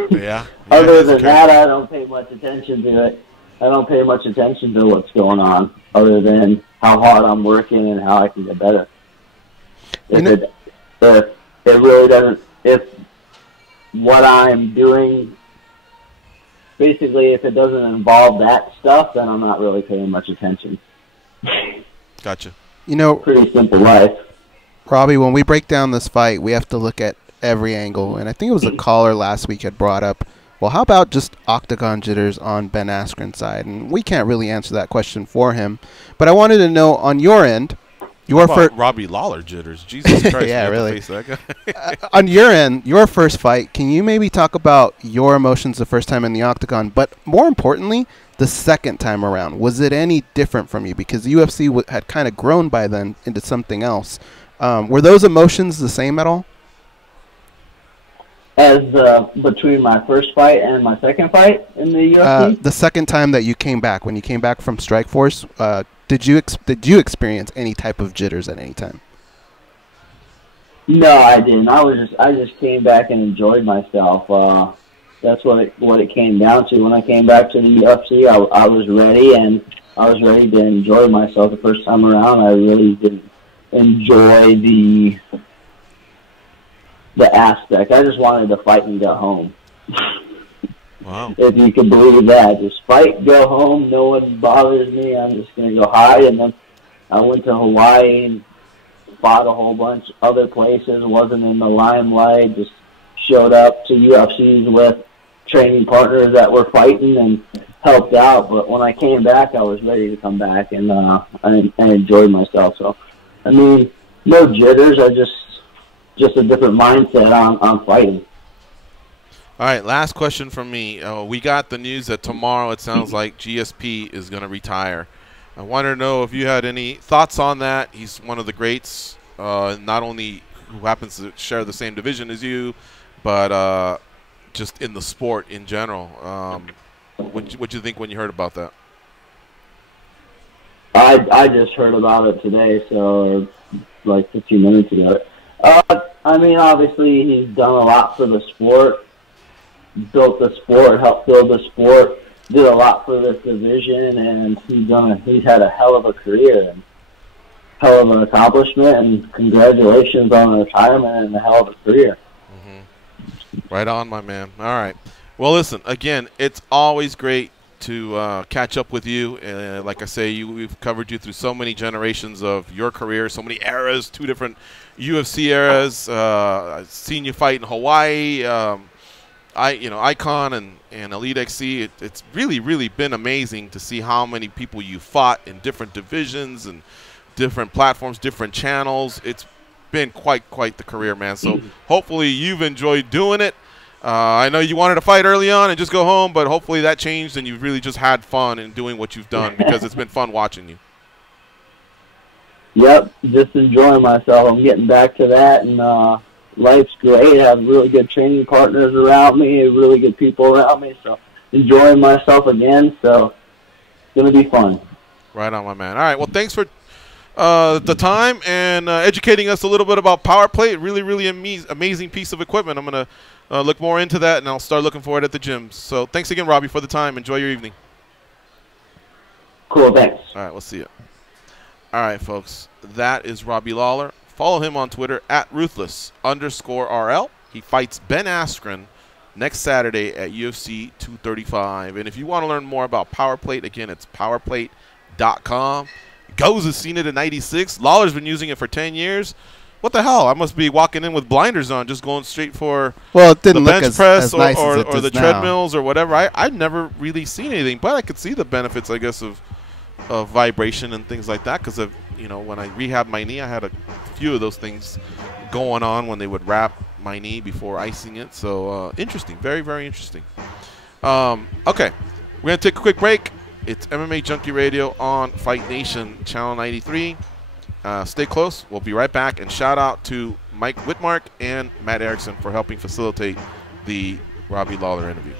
Yeah. Other than that, I don't pay much attention to it. I don't pay much attention to what's going on, other than how hard I'm working and how I can get better. If it really doesn't, if what I'm doing, basically, if it doesn't involve that stuff, then I'm not really paying much attention. Gotcha. You know, pretty simple life. Robbie, when we break down this fight, we have to look at every angle. And I think it was a caller last week had brought up, well, how about just octagon jitters on Ben Askren's side? And we can't really answer that question for him. But I wanted to know, on your end, your first Robbie Lawler jitters. Jesus Christ. Yeah, really. Face that guy. On your end, your first fight, can you maybe talk about your emotions the first time in the octagon, but more importantly, the second time around? Was it any different from you? Because the UFC had kind of grown by then into something else. Were those emotions the same at all? As between my first fight and my second fight in the UFC? The second time that you came back, when you came back from Strikeforce, did you experience any type of jitters at any time? No, I didn't. I just came back and enjoyed myself. That's what it came down to. When I came back to the UFC, I was ready, and I was ready to enjoy myself the first time around. I really didn't enjoy the aspect. I just wanted to fight and go home. Wow. If you could believe that. Just fight, go home, no one bothers me, I'm just going to go hide. And then I went to Hawaii and fought a whole bunch other places, wasn't in the limelight, just showed up to UFCs with training partners that were fighting and helped out. But when I came back, I was ready to come back, and I enjoyed myself. So, I mean, no jitters, just a different mindset on fighting. All right, last question from me. We got the news that tomorrow it sounds like GSP is going to retire. I wanted to know if you had any thoughts on that. He's one of the greats, not only who happens to share the same division as you, but just in the sport in general. What did you think when you heard about that? I just heard about it today, so like 15 minutes ago. I mean, obviously, he's done a lot for the sport, built the sport, helped build the sport, did a lot for this division, and he's had a hell of a career and hell of an accomplishment, and congratulations on the retirement and a hell of a career. Mm-hmm. Right on, my man. All right. Well, listen, again, it's always great to catch up with you. Like I say, we've covered you through so many generations of your career, so many eras, 2 different UFC eras. I've seen you fight in Hawaii, Icon and Elite XC. It's really, really been amazing to see how many people you fought in different divisions and different platforms, different channels. It's been quite the career, man. So hopefully you've enjoyed doing it. I know you wanted to fight early on and just go home, but hopefully that changed and you've really just had fun in doing what you've done, because it's been fun watching you. Yep, just enjoying myself. I'm getting back to that, and life's great. I have really good training partners around me, really good people around me, so enjoying myself again, so it's going to be fun. Right on, my man. All right, well, thanks for the time and educating us a little bit about Power Plate. Really, really amazing piece of equipment. I'm going to look more into that, and I'll start looking for it at the gym. So thanks again, Robbie, for the time. Enjoy your evening. Cool, thanks. All right, we'll see you. All right, folks, that is Robbie Lawler. Follow him on Twitter at @ruthless_RL. He fights Ben Askren next Saturday at UFC 235. And if you want to learn more about Power Plate, again, it's powerplate.com. Goes has seen it in '96. Lawler's been using it for 10 years. What the hell? I must be walking in with blinders on, just going straight for it didn't the look bench press as nice or as the treadmills or whatever. I've never really seen anything, but I could see the benefits, I guess, of vibration and things like that, because of, when I rehabbed my knee, I had a few of those things going on when they would wrap my knee before icing it. So interesting, very, very interesting. Okay, we're going to take a quick break. It's MMA Junkie Radio on Fight Nation Channel 93. Stay close. We'll be right back. And shout out to Mike Whitmark and Matt Erickson for helping facilitate the Robbie Lawler interview.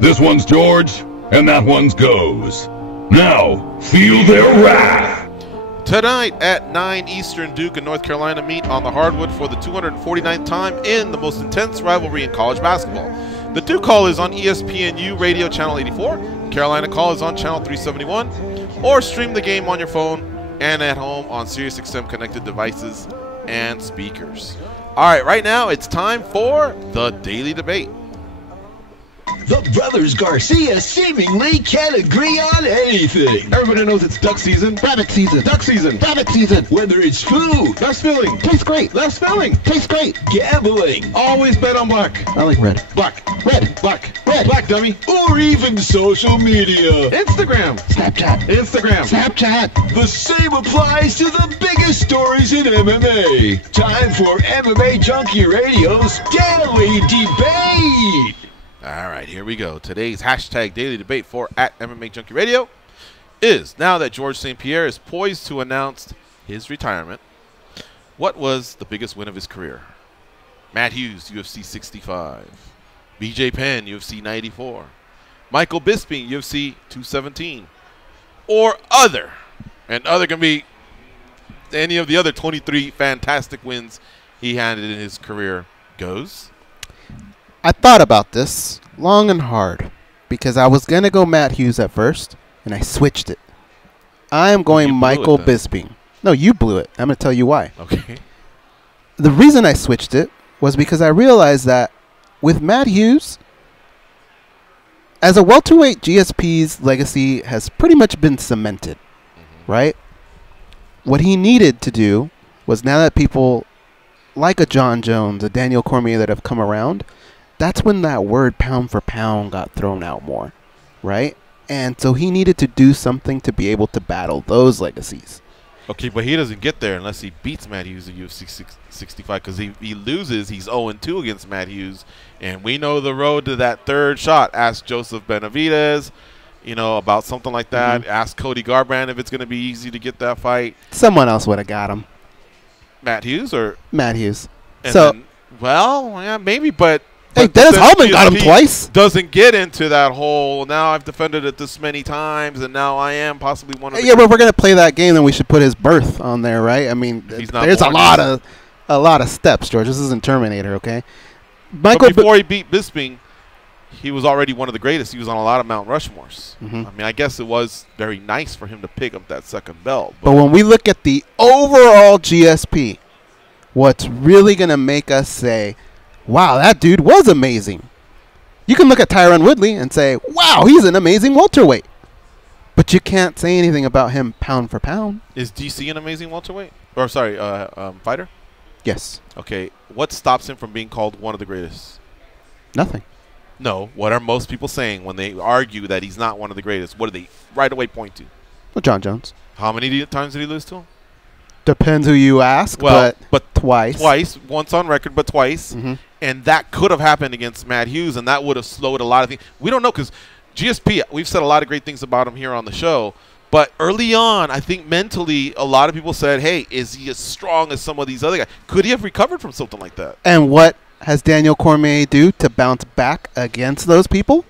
This one's George, and that one's Goes. Now, feel their wrath. Tonight at 9 Eastern, Duke and North Carolina meet on the hardwood for the 249th time in the most intense rivalry in college basketball. The Duke call is on ESPNU Radio Channel 84. Carolina call is on Channel 371. Or stream the game on your phone and at home on SiriusXM connected devices and speakers. All right, right now it's time for the Daily Debate. The brothers Garcia seemingly can't agree on anything. Everybody knows it's duck season. Rabbit season. Duck season. Rabbit season. Whether it's food. Less filling. Tastes great. Less filling. Tastes great. Gambling. Always bet on black. I like red. Black. Red. Black. Red. Black, dummy. Or even social media. Instagram. Snapchat. Instagram. Snapchat. The same applies to the biggest stories in MMA. Time for MMA Junkie Radio's Daily Debate. All right, here we go. Today's hashtag Daily Debate for at MMA Junkie Radio is, now that George St Pierre is poised to announce his retirement, what was the biggest win of his career? Matt Hughes, UFC 65. BJ Penn, UFC 94. Michael Bisping, UFC 217. Or other. And other can be any of the other 23 fantastic wins he had in his career. Goes. I thought about this long and hard because I was going to go Matt Hughes at first, and I switched it. I am going Michael Bisping. No, you blew it. I'm going to tell you why. Okay. The reason I switched it was because I realized that with Matt Hughes, as a welterweight, GSP's legacy has pretty much been cemented, right? What he needed to do was, now that people like a John Jones, a Daniel Cormier that have come around, that's when that word pound for pound got thrown out more, right? And so he needed to do something to be able to battle those legacies. Okay, but he doesn't get there unless he beats Matt Hughes at UFC 65, because he loses. He's 0-2 against Matt Hughes, and we know the road to that third shot. Ask Joseph Benavidez, about something like that. Ask Cody Garbrandt if it's going to be easy to get that fight. Someone else would have got him. Matt Hughes or? Matt Hughes. And then, yeah, maybe, but... Hey, Dennis Hallman got him twice. Doesn't get into that whole, now I've defended it this many times, and now I am possibly one of the... Yeah, but if we're going to play that game, then we should put his birth on there, right? I mean, there's a lot of steps, George. This isn't Terminator, okay? But before he beat Bisping, he was already one of the greatest. He was on a lot of Mount Rushmores. I mean, I guess it was very nice for him to pick up that second belt. But when we look at the overall GSP, what's really going to make us say, wow, that dude was amazing. You can look at Tyron Woodley and say, wow, he's an amazing welterweight. But you can't say anything about him pound for pound. Is DC an amazing welterweight? Or, sorry, fighter? Yes. Okay, what stops him from being called one of the greatest? Nothing. No, what are most people saying when they argue that he's not one of the greatest? What do they right away point to? Well, John Jones. How many times did he lose to him? Depends who you ask, but twice. Twice, once on record, but twice. And that could have happened against Matt Hughes, and that would have slowed a lot of things. We don't know, because GSP, we've said a lot of great things about him here on the show, but early on, I think mentally, a lot of people said, hey, is he as strong as some of these other guys? Could he have recovered from something like that? And what has Daniel Cormier do to bounce back against those people?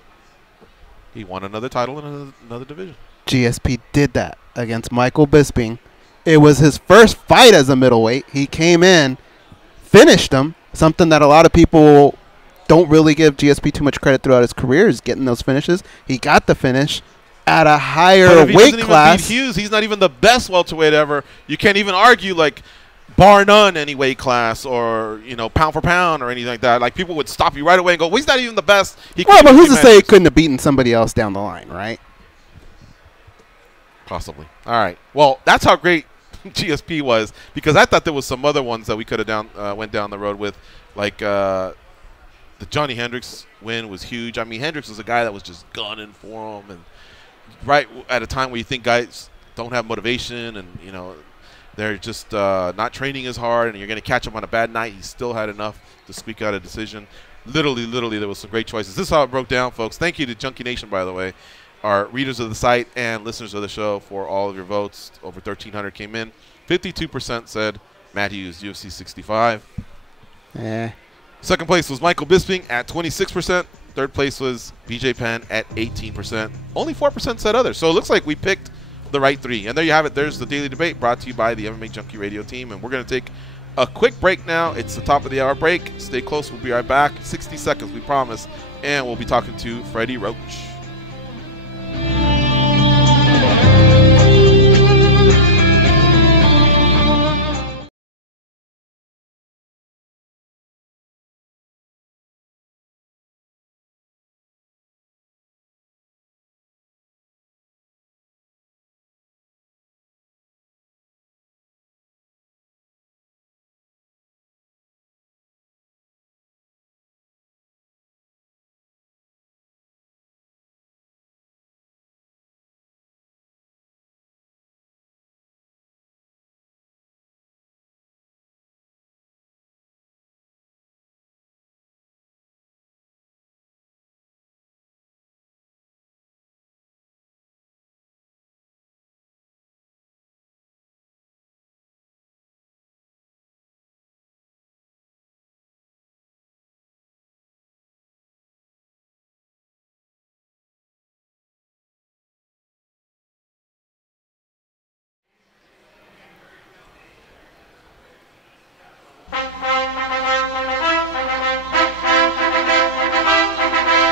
He won another title in another division. GSP did that against Michael Bisping. It was his first fight as a middleweight. He came in, finished him, something that a lot of people don't really give GSP too much credit throughout his career, is getting those finishes. He got the finish at a higher weight class. Even beat Hughes, he's not even the best welterweight ever. You can't even argue, like, bar none any weight class or, pound for pound or anything like that. Like, people would stop you right away and go, well, he's not even the best. Well, but who's to say he couldn't have beaten somebody else down the line, right? Possibly. All right. Well, that's how great GSP was, because I thought there was some other ones that we could have went down the road with, like the Johnny Hendrix win was huge. I mean, Hendrix was a guy that was just gunning for him, and right at a time where you think guys don't have motivation and they're just not training as hard, and you're going to catch him on a bad night, he still had enough to squeak out a decision. Literally, there was some great choices. This is how it broke down, folks. Thank you to Junkie Nation, by the way, our readers of the site and listeners of the show, for all of your votes. Over 1,300 came in. 52% said Matt Hughes, UFC 65. Second place was Michael Bisping at 26%. Third place was BJ Penn at 18%. Only 4% said other. So it looks like we picked the right 3. And there you have it. There's the Daily Debate brought to you by the MMA Junkie Radio team. And we're going to take a quick break now. It's the top of the hour break. Stay close. We'll be right back. 60 seconds, we promise. And we'll be talking to Freddie Roach.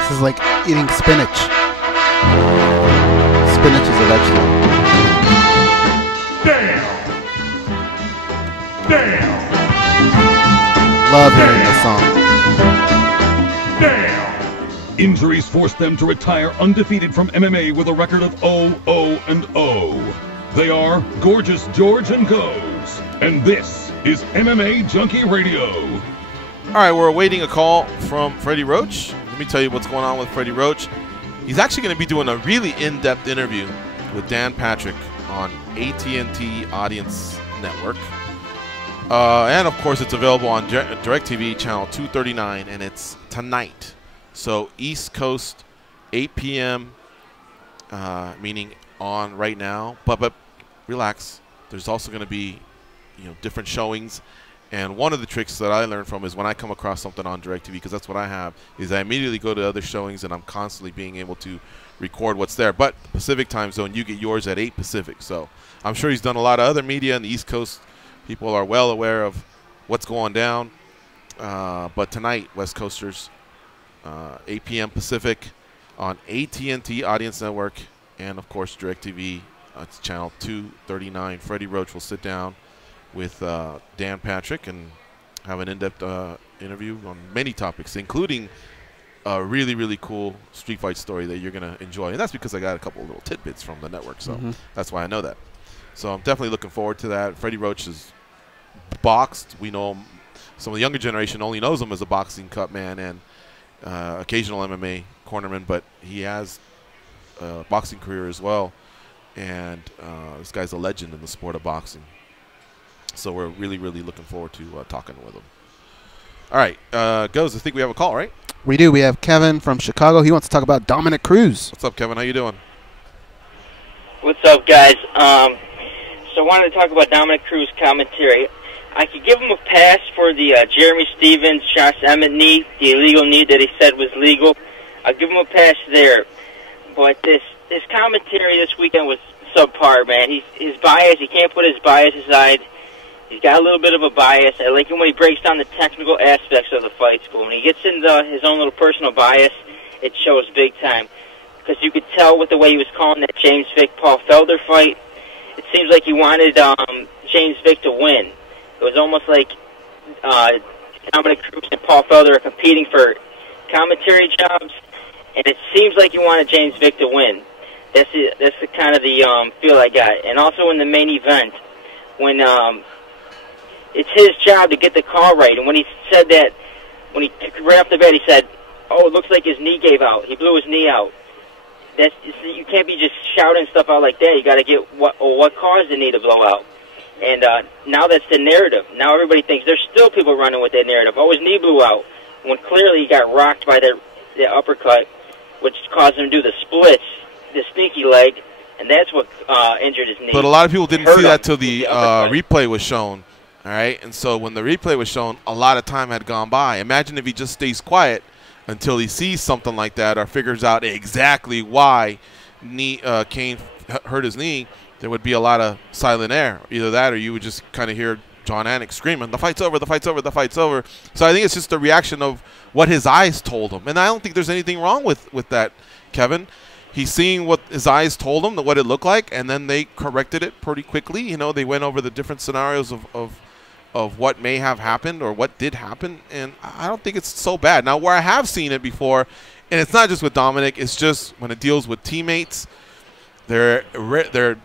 This is like eating spinach. Spinach is a vegetable. Damn! Love hearing this song. Damn! Injuries forced them to retire undefeated from MMA with a record of 0-0-0. They are Gorgeous George and Goes. And this is MMA Junkie Radio. All right, we're awaiting a call from Freddie Roach. Let me tell you what's going on with Freddie Roach. He's actually going to be doing a really in-depth interview with Dan Patrick on AT&T Audience Network. And, of course, it's available on DirecTV channel 239, and it's tonight. So East Coast, 8 p.m., meaning on right now. But relax. There's also going to be, different showings. And one of the tricks that I learned from is when I come across something on DirecTV, because that's what I have, is I immediately go to other showings, and I'm constantly being able to record what's there. But Pacific time zone, you get yours at 8 Pacific. So I'm sure he's done a lot of other media in the East Coast. People are well aware of what's going down. But tonight, West Coasters, 8 p.m. Pacific on AT&T Audience Network and, of course, DirecTV. It's channel 239. Freddie Roach will sit down with Dan Patrick and have an in-depth interview on many topics, including a really, really cool street fight story that you're going to enjoy. And that's because I got a couple of little tidbits from the network, so that's why I know that. So I'm definitely looking forward to that. Freddie Roach is boxed. We know him. Some of the younger generation only knows him as a boxing cut man and occasional MMA cornerman, but he has a boxing career as well. And this guy's a legend in the sport of boxing. So we're really, really looking forward to talking with him. All right, Goes, I think we have a call, right? We do. We have Kevin from Chicago. He wants to talk about Dominic Cruz. What's up, Kevin? How you doing? What's up, guys? So I wanted to talk about Dominic Cruz commentary. I could give him a pass for the Jeremy Stevens, Josh Emmett knee, the illegal knee that he said was legal. I'll give him a pass there. But this commentary this weekend was subpar, man. His bias, he can't put his bias aside. He's got a little bit of a bias. I like him when he breaks down the technical aspects of the fights. But when he gets into his own little personal bias, it shows big time. Because you could tell with the way he was calling that James Vick-Paul Felder fight, it seems like he wanted James Vick to win. It was almost like Dominic Cruz and Paul Felder are competing for commentary jobs, and it seems like he wanted James Vick to win. That's the kind of the feel I got. And also in the main event, when it's his job to get the call right. And when he said that, when he right off the bat, he said, "Oh, it looks like his knee gave out. He blew his knee out." You can't be just shouting stuff out like that. You got to get what caused the knee to blow out. And now that's the narrative. Now everybody thinks there's still people running with that narrative. Oh, his knee blew out, when clearly he got rocked by the uppercut, which caused him to do the splits, the sneaky leg, and that's what injured his knee. But a lot of people didn't see that till the replay was shown. All right, and so when the replay was shown, a lot of time had gone by. Imagine if he just stays quiet until he sees something like that or figures out exactly why Kane hurt his knee, there would be a lot of silent air. Either that or you would just kind of hear John Anik screaming, the fight's over, the fight's over, the fight's over. So I think it's just a reaction of what his eyes told him. And I don't think there's anything wrong with that, Kevin. He's seeing what his eyes told him, what it looked like, and then they corrected it pretty quickly. You know, they went over the different scenarios of what may have happened or what did happen, and I don't think it's so bad. Now, where I have seen it before, and it's not just with Dominic, it's just when it deals with teammates, they're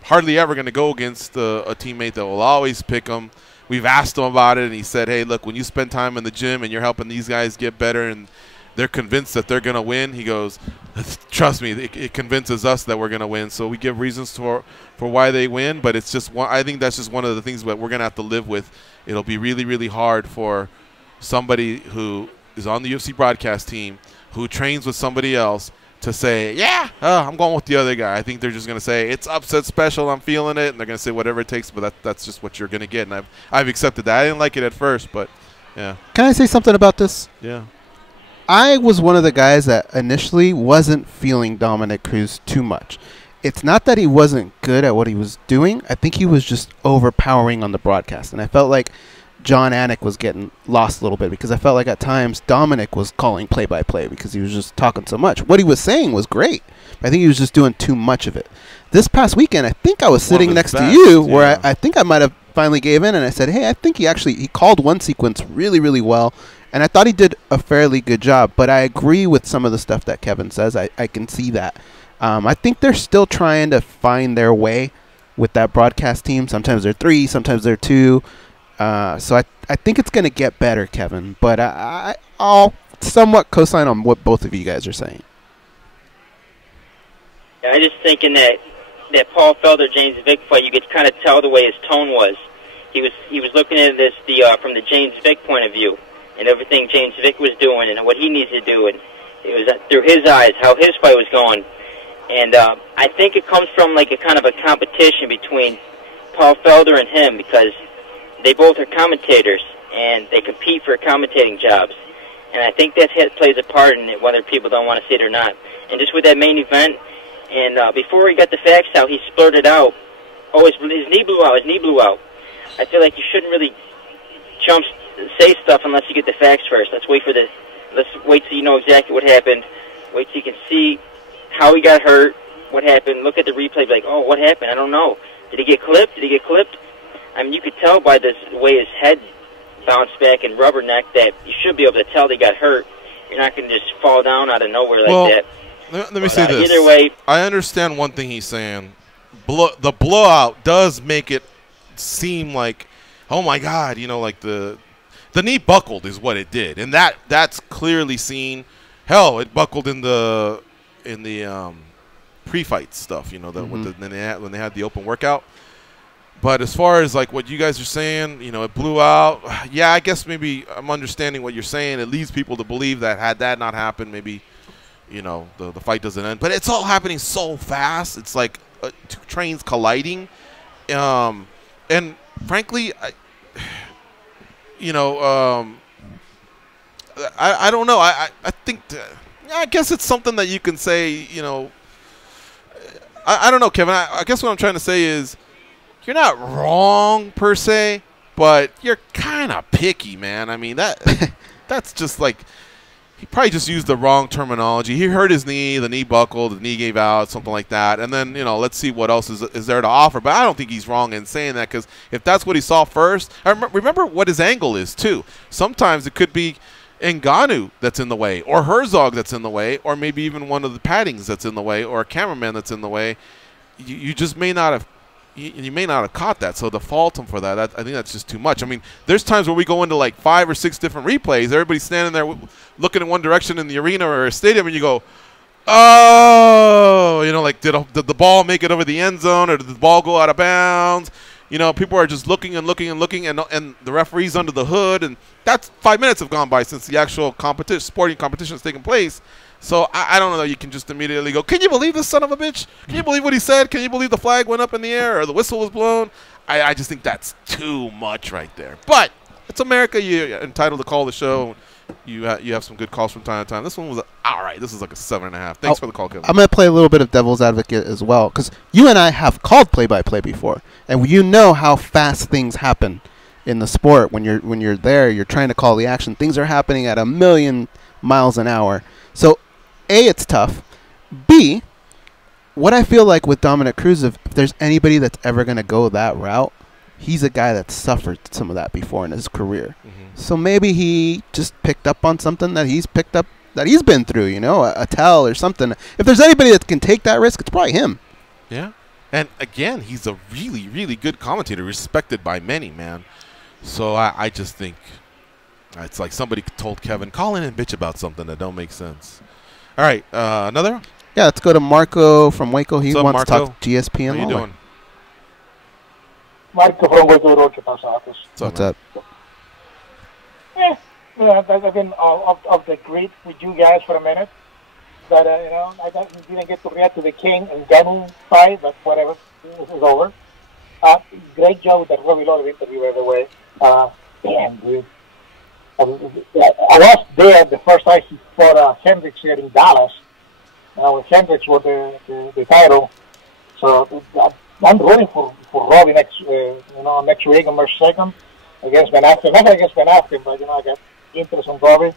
hardly ever going to go against a teammate that will always pick them. We've asked him about it, and he said, hey, look, when you spend time in the gym and you're helping these guys get better and they're convinced that they're going to win, he goes, trust me, it convinces us that we're going to win. So we give reasons for why they win, but it's just I think that's just one of the things that we're going to have to live with. It'll be really, really hard for somebody who is on the UFC broadcast team who trains with somebody else to say, yeah, I'm going with the other guy. I think they're just going to say, it's upset special, I'm feeling it, and they're going to say whatever it takes, but that's just what you're going to get. And I've accepted that. I didn't like it at first, but yeah. Can I say something about this? Yeah. I was one of the guys that initially wasn't feeling Dominic Cruz too much. It's not that he wasn't good at what he was doing. I think he was just overpowering on the broadcast. And I felt like John Anik was getting lost a little bit because I felt like at times Dominic was calling play-by-play because he was just talking so much. What he was saying was great. But I think he was just doing too much of it. This past weekend, I think I was sitting next to you where I think I might have finally gave in, and I said, hey, I think he called one sequence really, really well. And I thought he did a fairly good job. But I agree with some of the stuff that Kevin says. I can see that. I think they're still trying to find their way with that broadcast team. Sometimes they're 3, sometimes they're 2. So I think it's going to get better, Kevin. But I'll somewhat co-sign on what both of you guys are saying. Yeah, I'm just thinking that Paul Felder James Vick fight, you could kind of tell the way his tone was. He was looking at this from the James Vick point of view and everything James Vick was doing and what he needs to do, and it was through his eyes how his fight was going. And I think it comes from like a kind of a competition between Paul Felder and him because they both are commentators and they compete for commentating jobs. And I think that plays a part in it, whether people don't want to see it or not. And just with that main event, and before he got the facts out, he splurted out, his knee blew out. I feel like you shouldn't really say stuff unless you get the facts first. Let's wait till you know exactly what happened. Wait till you can see how he got hurt, what happened. Look at the replay, be like, oh, what happened? I don't know. Did he get clipped? I mean, you could tell by the way his head bounced back and rubbernecked that you should be able to tell they got hurt. You're not going to just fall down out of nowhere like that. Let me say this. Either way, I understand one thing he's saying. The blowout does make it seem like, oh my God, like the knee buckled is what it did, and that's clearly seen. Hell, it buckled in the pre-fight stuff, when they had the open workout. But as far as like what you guys are saying, it blew out. Yeah, I guess maybe I'm understanding what you're saying. It leads people to believe that had that not happened, maybe the fight doesn't end. But it's all happening so fast. It's like 2 trains colliding. And frankly, I don't know. I think I guess it's something that you can say. I don't know, Kevin. I guess what I'm trying to say is you're not wrong per se, but you're kind of picky, man. I mean that's just like he probably just used the wrong terminology. He hurt his knee, the knee buckled, the knee gave out, something like that. And then, let's see what else is there to offer. But I don't think he's wrong in saying that because if that's what he saw first, remember what his angle is too. Sometimes it could be Ngannou that's in the way, or Herzog that's in the way, or maybe even one of the paddings that's in the way, or a cameraman that's in the way. You just may not have. You may not have caught that, so to fault him for that, I think that's just too much. I mean, there's times where we go into like 5 or 6 different replays. Everybody's standing there looking in one direction in the arena or a stadium, and you go, oh, like did the ball make it over the end zone, or did the ball go out of bounds? People are just looking and looking and looking, and the referee's under the hood, and that's 5 minutes have gone by since the actual sporting competition has taken place. So I don't know that you can just immediately go, can you believe this son of a bitch? Can you believe what he said? Can you believe the flag went up in the air or the whistle was blown? I just think that's too much right there. But it's America. You're entitled to call the show You have some good calls from time to time. This one was all right. This is like a 7.5. Thanks for the call, Kevin. I'm going to play a little bit of devil's advocate as well, because you and I have called play-by-play before, and you know how fast things happen in the sport. When you're there, you're trying to call the action. Things are happening at 1,000,000 miles an hour. So, A, it's tough. B, what I feel like with Dominic Cruz, if there's anybody that's ever going to go that route, he's a guy that's suffered some of that before in his career. So maybe he just picked up on something that he's picked up, that he's been through, you know, a tell or something. If there's anybody that can take that risk, it's probably him. Yeah. And, again, he's a really, really good commentator, respected by many, man. So I just think it's like somebody told Kevin, call in and bitch about something that don't make sense. All right, another? Yeah, let's go to Marco from Waco. He wants Marco? to talk GSP and How you Lawler. doing? Marco from Waco, ¿qué pasa? What's up? Yeah, I've been off the grid with you guys for a minute. But, you know, I didn't get to react to the King and Ganu fight, but whatever. This is over. Great job with the Robbie Lawler interview, by the way. Damn, dude. I was there the first time he fought Hendrix here in Dallas. When Hendrix won the title. So I'm rooting for Robbie next week on March 2nd against Ben Askren. Not against Ben Askren, but, you know, I got interest on Robbie.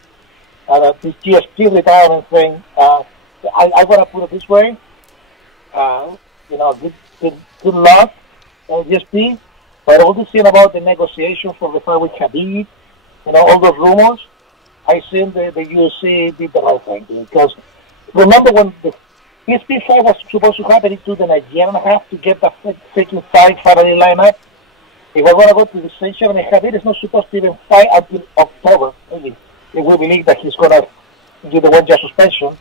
This GSP retirement thing, I want to put it this way. You know, good luck on GSP. But all this thing about the negotiations for the fight with Khabib, you know, all those rumors, I think the UFC did the right thing. Because remember when the GSP fight was supposed to happen, it took them a year and a half to get the freaking fight finally lined up. If we're going to go to the same show, and Khabib is not supposed to even fight until October, maybe. If we believe that he's going to give the 1-year suspension.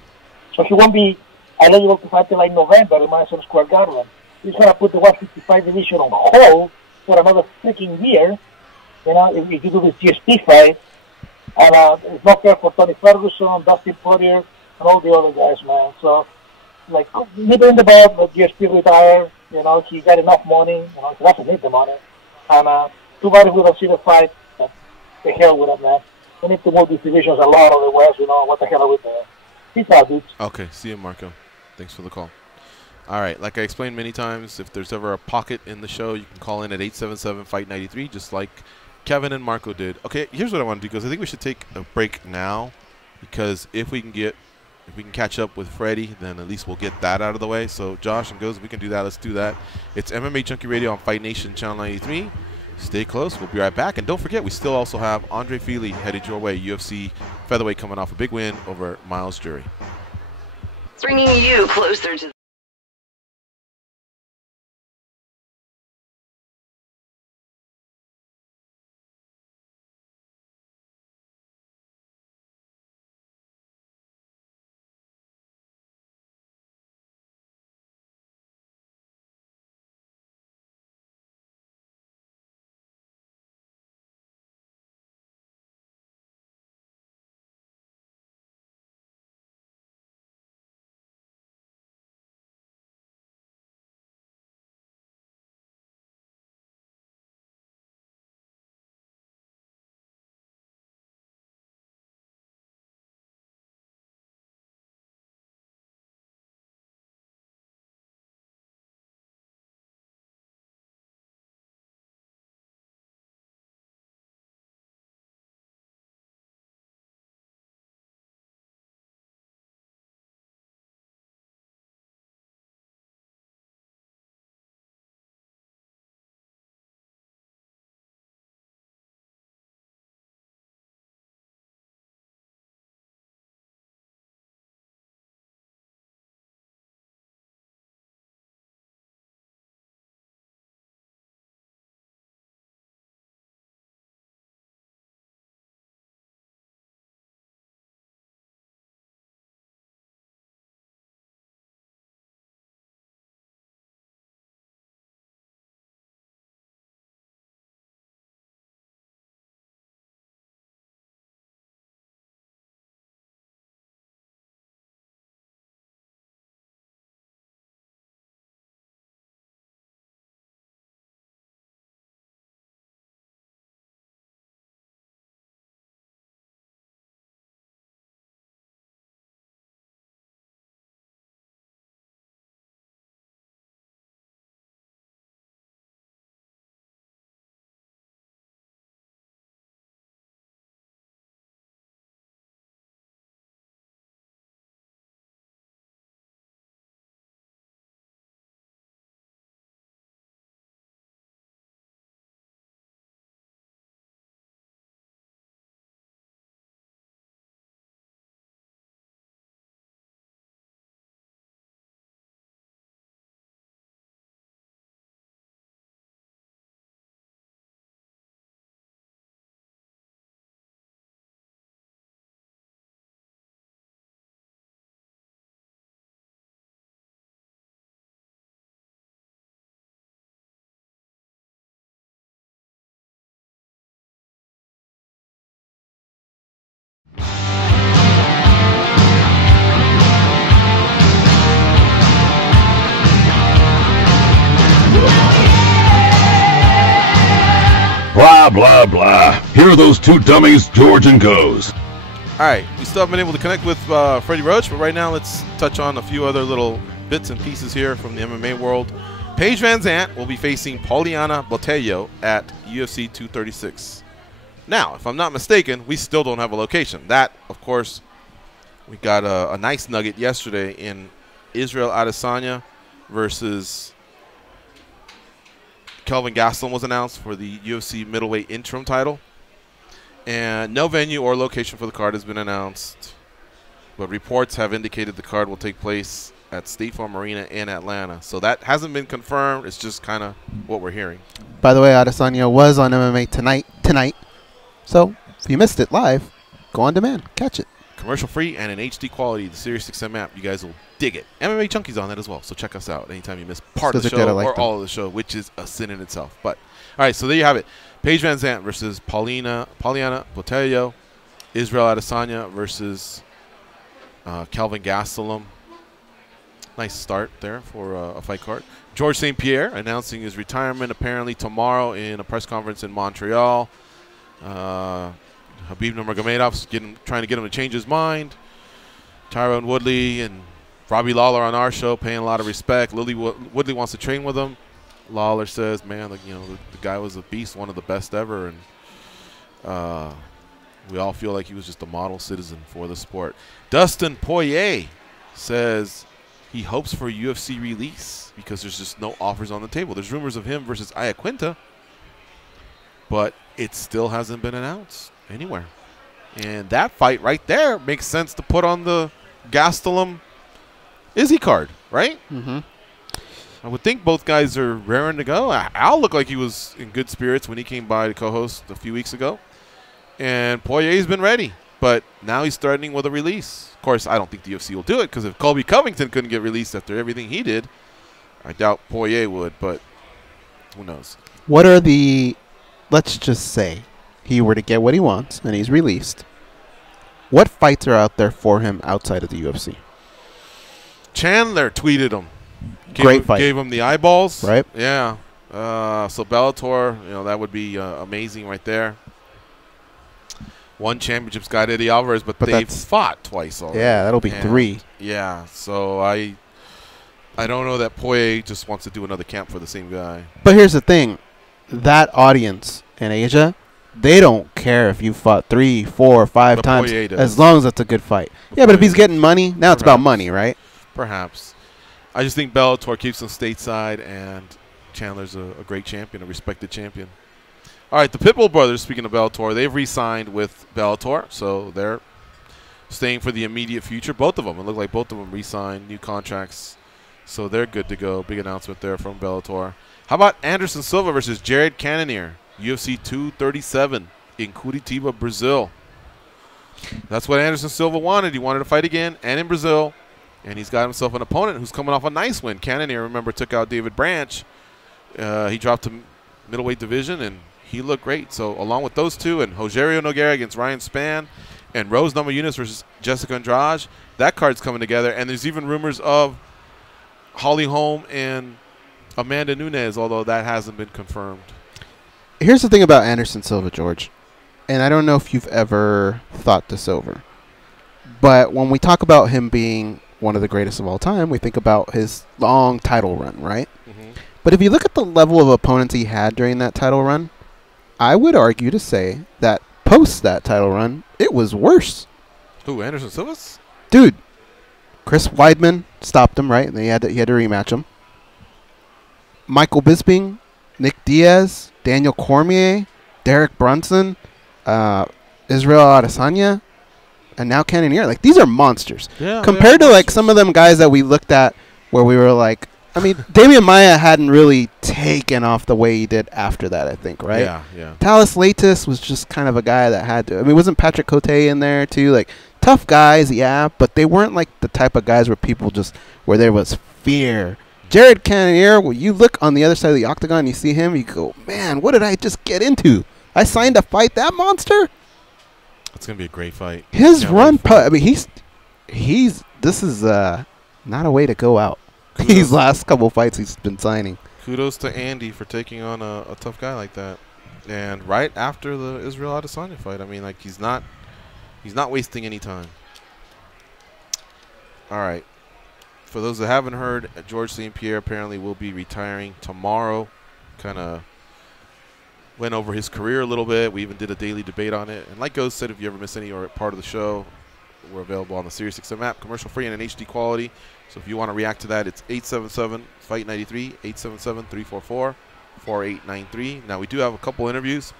So he won't be eligible to fight till like November in Madison Square Garden. He's going to put the 155 division on hold for another freaking year, you know, if you do this GSP fight. And it's not fair for Tony Ferguson, Dustin Poirier, and all the other guys, man. So, like, nip in the bud, let GSP retire. You know, he got enough money. You know, he doesn't need the money. And too bad if we don't see the fight. But the hell with it, man. We need to move these divisions a lot on the West, you know, what the hell are we doing? Peace out, dudes. Okay, see you, Marco. Thanks for the call. All right, like I explained many times, if there's ever a pocket in the show, you can call in at 877-FIGHT-93, just like Kevin and Marco did. Okay, here's what I want to do, because I think we should take a break now, because if we can catch up with Freddie, then at least we'll get that out of the way. So Josh and Goes, we can do that. Let's do that. It's MMA Junkie Radio on Fight Nation Channel 93. Stay close. We'll be right back. And don't forget, we still also have Andre Fili headed your way, UFC featherweight, coming off a big win over Miles Jury. Bringing you closer to blah, blah. Here are those two dummies, George and Goes. All right, we still haven't been able to connect with Freddie Roach, but right now let's touch on a few other little bits and pieces here from the MMA world. Paige Vanzant will be facing Pollyanna Botello at UFC 236. Now, if I'm not mistaken, we still don't have a location. That, of course, we got a nice nugget yesterday in Israel Adesanya versus Kelvin Gastelum was announced for the UFC middleweight interim title. And no venue or location for the card has been announced, but reports have indicated the card will take place at State Farm Arena in Atlanta. So that hasn't been confirmed. It's just kind of what we're hearing. By the way, Adesanya was on MMA tonight. So if you missed it live, go on demand. Catch it. Commercial free and in HD quality, the SiriusXM app. You guys will dig it. MMA Junkie's on that as well, so check us out anytime you miss part of the show or all of the show, which is a sin in itself. But all right, so there you have it. Paige Vanzant versus Pollyanna Botello. Israel Adesanya versus Kelvin Gastelum. Nice start there for a fight card. George St Pierre announcing his retirement apparently tomorrow in a press conference in Montreal. Habib Nurmagomedov's trying to get him to change his mind. Tyron Woodley and Robbie Lawler on our show paying a lot of respect. Woodley wants to train with him. Lawler says, man, the guy was a beast, one of the best ever, and we all feel like he was just a model citizen for the sport. Dustin Poirier says he hopes for a UFC release because there's just no offers on the table. There's rumors of him versus Iaquinta, but it still hasn't been announced anywhere. And that fight right there makes sense to put on the Gastelum Izzy card, right? Mm-hmm. I would think both guys are raring to go. Al looked like he was in good spirits when he came by to co-host a few weeks ago. And Poirier's been ready, but now he's threatening with a release. Of course, I don't think the UFC will do it because if Colby Covington couldn't get released after everything he did, I doubt Poirier would, but who knows. What are let's just say he were to get what he wants and he's released. What fights are out there for him outside of the UFC? Chandler tweeted him. Great fight. Gave him the eyeballs. Right. Yeah. So Bellator, that would be amazing right there. One championship, Scott Eddie Alvarez, but they've fought twice already. Yeah, that'll be 3. Yeah, so I don't know that Poirier just wants to do another camp for the same guy. But here's the thing. That audience in Asia, they don't care if you fought 3, 4, 5 times as long as it's a good fight. Yeah, but if he's getting money, now it's about money, right? Perhaps. I just think Bellator keeps him stateside, and Chandler's a great champion, a respected champion. All right, the Pitbull brothers, speaking of Bellator, they've re-signed with Bellator, so they're staying for the immediate future. Both of them. It looked like both of them re-signed new contracts, so they're good to go. Big announcement there from Bellator. How about Anderson Silva versus Jared Cannoneer, UFC 237 in Curitiba, Brazil. That's what Anderson Silva wanted. He wanted to fight again and in Brazil, and he's got himself an opponent who's coming off a nice win. Cannoneer, remember, took out David Branch. He dropped to middleweight division, and he looked great. So along with those two and Rogerio Nogueira against Ryan Spann and Rose Namajunas versus Jessica Andrade, that card's coming together. And there's even rumors of Holly Holm and Amanda Nunes, although that hasn't been confirmed. Here's the thing about Anderson Silva, George, and I don't know if you've ever thought this over, but when we talk about him being one of the greatest of all time, we think about his long title run, right? Mm-hmm. But if you look at the level of opponents he had during that title run, I would argue to say that post that title run, it was worse. Who, Anderson Silva's? Dude, Chris Weidman stopped him, right? And he had to rematch him. Michael Bisping, Nick Diaz, Daniel Cormier, Derek Brunson, Israel Adesanya, and now Cannoneer. Like, these are monsters. Yeah, compared to, like, some of them guys that we looked at where we were like, I mean, Damian Maia hadn't really taken off the way he did after that, I think, right? Yeah, yeah. Talis Latis was just kind of a guy that had to. I mean, wasn't Patrick Cote in there, too? Like, tough guys, yeah, but they weren't, like, the type of guys where people just, where there was fear. Jared Cannoneer, when you look on the other side of the octagon, you see him, you go, man, what did I just get into? I signed to fight that monster? It's going to be a great fight. His run, I mean, this is not a way to go out. These last couple fights he's been signing. Kudos to Andy for taking on a tough guy like that. And right after the Israel Adesanya fight. I mean, like, he's not wasting any time. All right. For those that haven't heard, George St Pierre apparently will be retiring tomorrow. Kind of went over his career a little bit. We even did a daily debate on it. And like Ghost said, if you ever miss any or part of the show, we're available on the SiriusXM app, commercial free and in HD quality. So if you want to react to that, it's 877-FIGHT93, 877-344-4893. Now, we do have a couple interviews.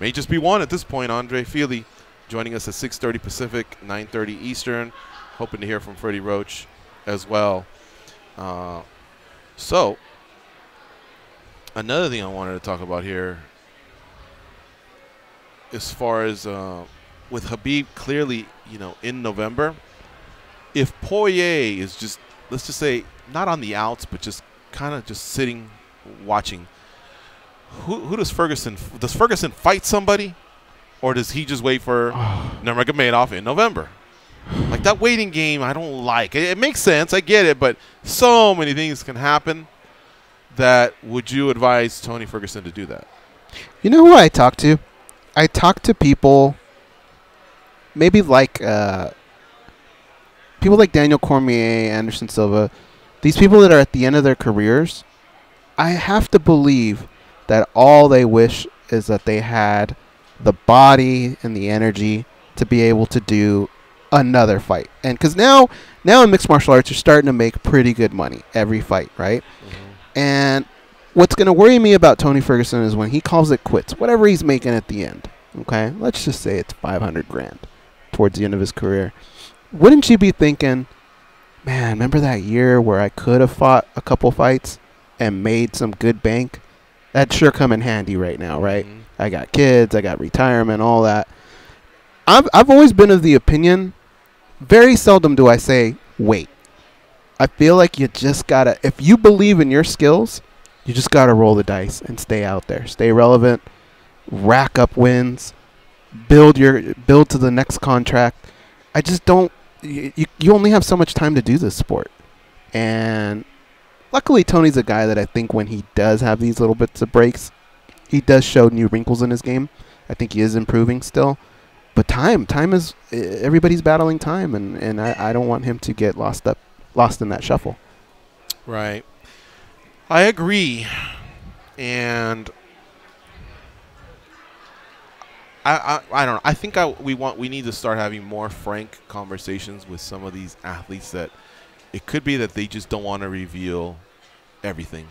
May just be one at this point. Andre Feely joining us at 6:30 Pacific, 9:30 Eastern. Hoping to hear from Freddie Roach as well. So, another thing I wanted to talk about here, as far as with Khabib clearly, in November, if Poirier is just, let's just say, not on the outs, but just kind of just sitting, watching, who does Ferguson fight somebody, or does he just wait for Nurmagomedov in November? Like, that waiting game, I don't like. It makes sense. I get it. But so many things can happen that would you advise Tony Ferguson to do that? You know who I talk to? I talk to people maybe like people like Daniel Cormier, Anderson Silva, these people that are at the end of their careers. I have to believe that all they wish is that they had the body and the energy to be able to do another fight. And because now in mixed martial arts, you're starting to make pretty good money every fight, right? And what's going to worry me about Tony Ferguson is when he calls it quits, whatever he's making at the end. Okay, let's just say it's $500,000 towards the end of his career. Wouldn't you be thinking, man, remember that year where I could have fought a couple fights and made some good bank? That'd sure come in handy right now, right? I got kids, I got retirement, all that. I've always been of the opinion, very seldom do I say, wait. I feel like you just got to, if you believe in your skills, you just got to roll the dice and stay out there. Stay relevant, rack up wins, build to the next contract. I just don't, you only have so much time to do this sport. And luckily, Tony's a guy that I think when he does have these little bits of breaks, he does show new wrinkles in his game. I think he is improving still. But time is, everybody's battling time, and I don't want him to get lost in that shuffle. Right. I agree. And I don't know. I think we need to start having more frank conversations with some of these athletes that it could be that they just don't want to reveal everything.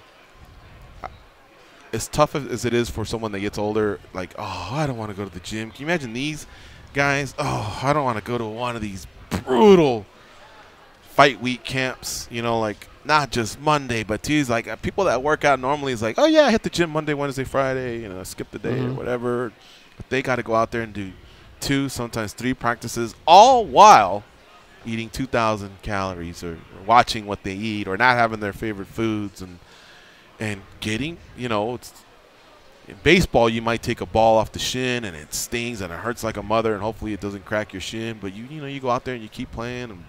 As tough as it is for someone that gets older, like, oh, I don't want to go to the gym. Can you imagine these guys? Oh, I don't want to go to one of these brutal fight week camps, like not just Monday, but Tuesday. Like, people that work out normally is like, oh, yeah, I hit the gym Monday, Wednesday, Friday, skip the day or whatever. But they got to go out there and do 2, sometimes 3 practices, all while eating 2,000 calories or watching what they eat or not having their favorite foods and getting, it's, in baseball, you might take a ball off the shin and it stings and it hurts like a mother, and hopefully it doesn't crack your shin. But you go out there and you keep playing.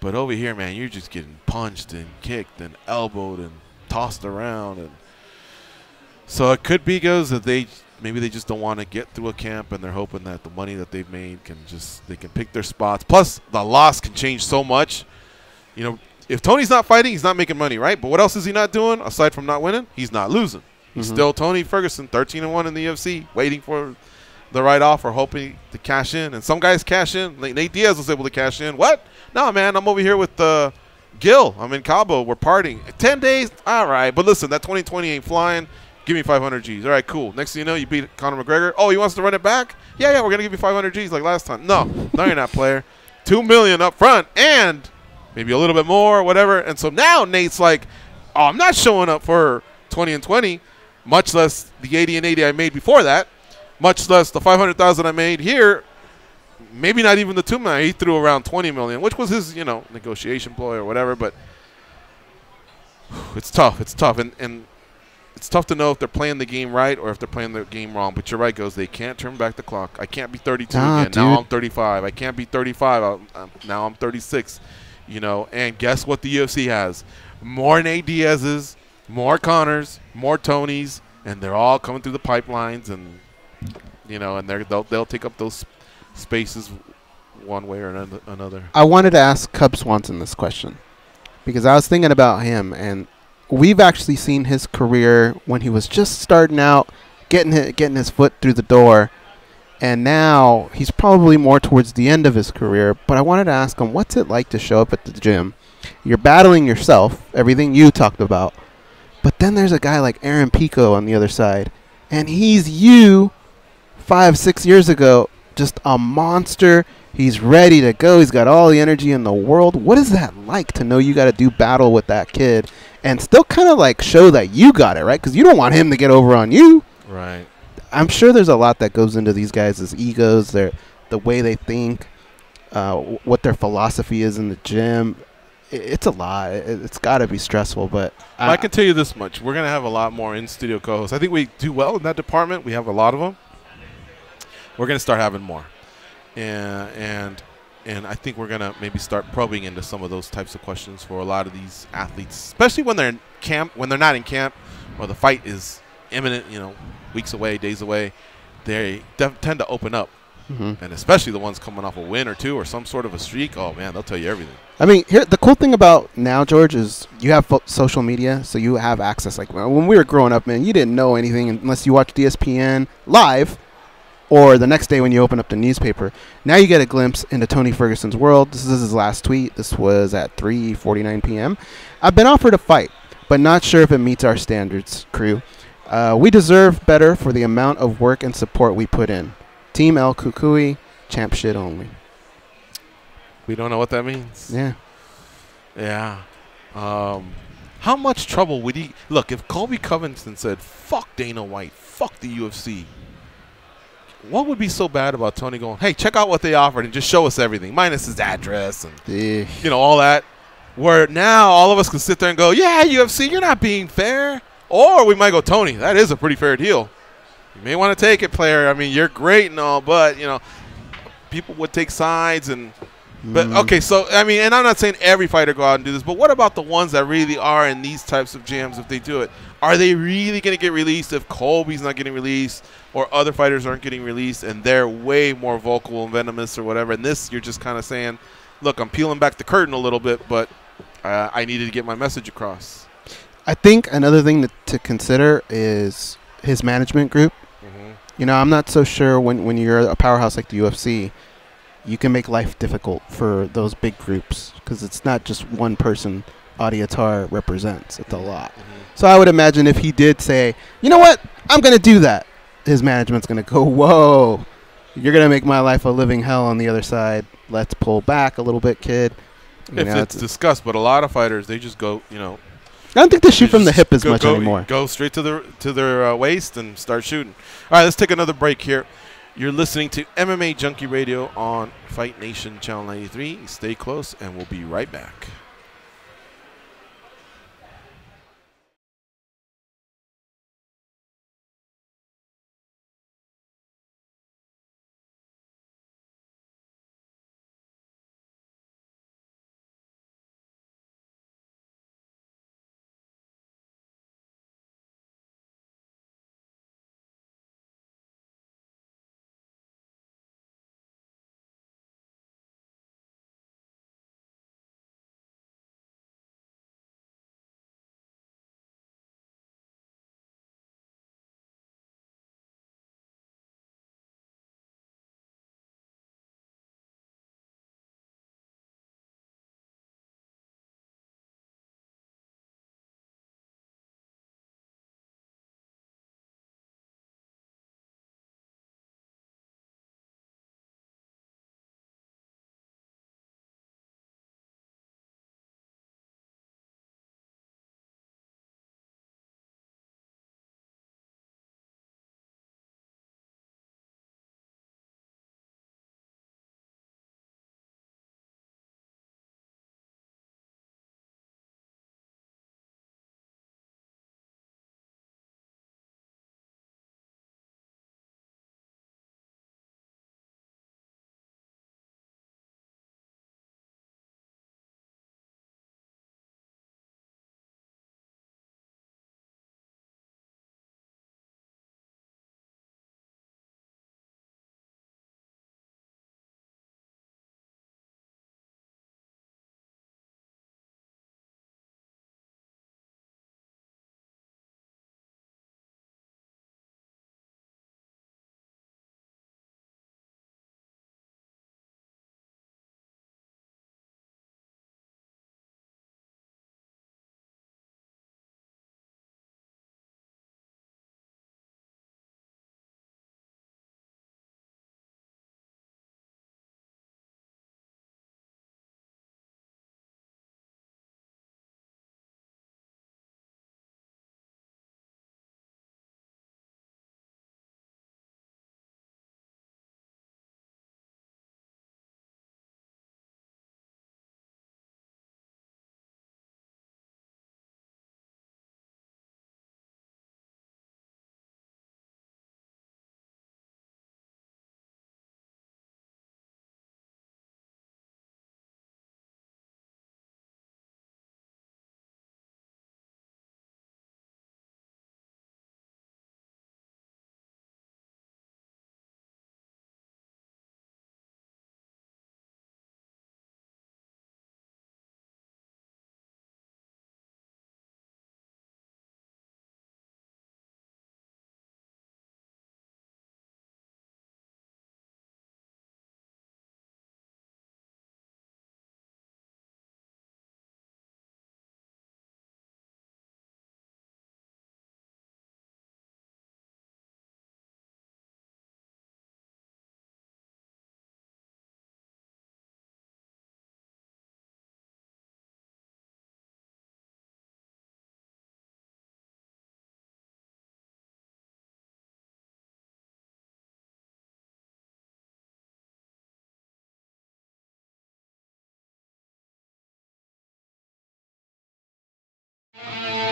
But over here, man, you're just getting punched and kicked and elbowed and tossed around. And so it could be that maybe they just don't want to get through a camp, and they're hoping that the money that they've made they can pick their spots. Plus, the loss can change so much. If Tony's not fighting, he's not making money, right? But what else is he not doing aside from not winning? He's not losing. He's still Tony Ferguson, 13-1 in the UFC, waiting for the right offer, hoping to cash in. And some guys cash in. Nate Diaz was able to cash in. What? No, man, I'm over here with Gil. I'm in Cabo. We're partying. 10 days? All right. But listen, that 2020 ain't flying. Give me 500 G's. All right, cool. Next thing you know, you beat Conor McGregor. Oh, he wants to run it back? Yeah, we're going to give you 500 G's like last time. No, you're not, player. $2 million up front and maybe a little bit more, whatever. And so now Nate's like, oh, I'm not showing up for 20 and 20, much less the 80 and 80 I made before that, much less the 500,000 I made here. Maybe not even the $2 million. He threw around $20 million, which was his, negotiation ploy or whatever. But it's tough. It's tough. And it's tough to know if they're playing the game right or if they're playing the game wrong. But you're right, Goes. They can't turn back the clock. I can't be 32 again. Dude. Now I'm 35. I can't be 35. Now I'm 36. And guess what the UFC has? More Nate Diaz's, more Conors, more Tonys, and they're all coming through the pipelines. And You know, and they'll take up those spaces one way or another. I wanted to ask Cub Swanson this question because I was thinking about him, and we've actually seen his career when he was just starting out, getting his foot through the door, and now he's probably more towards the end of his career. But I wanted to ask him, what's it like to show up at the gym? You're battling yourself, everything you talked about, but then there's a guy like Aaron Pico on the other side, and he's you 5-6 years ago, just a monster. He's ready to go. He's got all the energy in the world. What is that like to know you got to do battle with that kid and still kind of like show that you got it, right? Because you don't want him to get over on you. Right. I'm sure there's a lot that goes into these guys' egos, the way they think, what their philosophy is in the gym. It's a lot. It's got to be stressful, but I can tell you this much. We're going to have a lot more in-studio co-hosts. I think we do well in that department. We have a lot of them. We're going to start having more. And I think we're going to maybe start probing into some of those types of questions for a lot of these athletes, especially when they're in camp, when they're not in camp or the fight is imminent, you know, weeks away, days away. They tend to open up. Mm-hmm. And especially the ones coming off a win or two or some sort of a streak. Oh, man, they'll tell you everything. I mean, here the cool thing about now, George, is you have social media, so you have access. Like when we were growing up, man, you didn't know anything unless you watched ESPN live or the next day when you open up the newspaper. Now you get a glimpse into Tony Ferguson's world. This is his last tweet. This was at 3:49 p.m. I've been offered a fight, but not sure if it meets our standards, crew. We deserve better for the amount of work and support we put in. Team El Kukui, champ shit only. We don't know what that means. Yeah. Yeah. How much trouble would he... Look, if Colby Covington said, fuck Dana White, fuck the UFC, what would be so bad about Tony going, hey, check out what they offered and just show us everything, minus his address and, you know, all that, where now all of us can sit there and go, yeah, UFC, you're not being fair. Or we might go, Tony, that is a pretty fair deal. You may want to take it, player. I mean, you're great and all, but, you know, people would take sides and – but, okay, so, I mean, and I'm not saying every fighter go out and do this, but what about the ones that really are in these types of jams if they do it? Are they really going to get released if Colby's not getting released or other fighters aren't getting released and they're way more vocal and venomous or whatever? And this, you're just kind of saying, look, I'm peeling back the curtain a little bit, but I needed to get my message across. I think another thing to consider is his management group. Mm-hmm. You know, I'm not so sure when you're a powerhouse like the UFC, you can make life difficult for those big groups because it's not just one person Audiatar represents. It's a lot. Mm-hmm. So I would imagine if he did say, you know what, I'm going to do that, his management's going to go, whoa, you're going to make my life a living hell on the other side. Let's pull back a little bit, kid. If it's discussed, but a lot of fighters, they just go, you know. I don't think they shoot from the hip as much anymore. Go straight to their waist and start shooting. All right, let's take another break here. You're listening to MMA Junkie Radio on Fight Nation Channel 93. Stay close, and we'll be right back.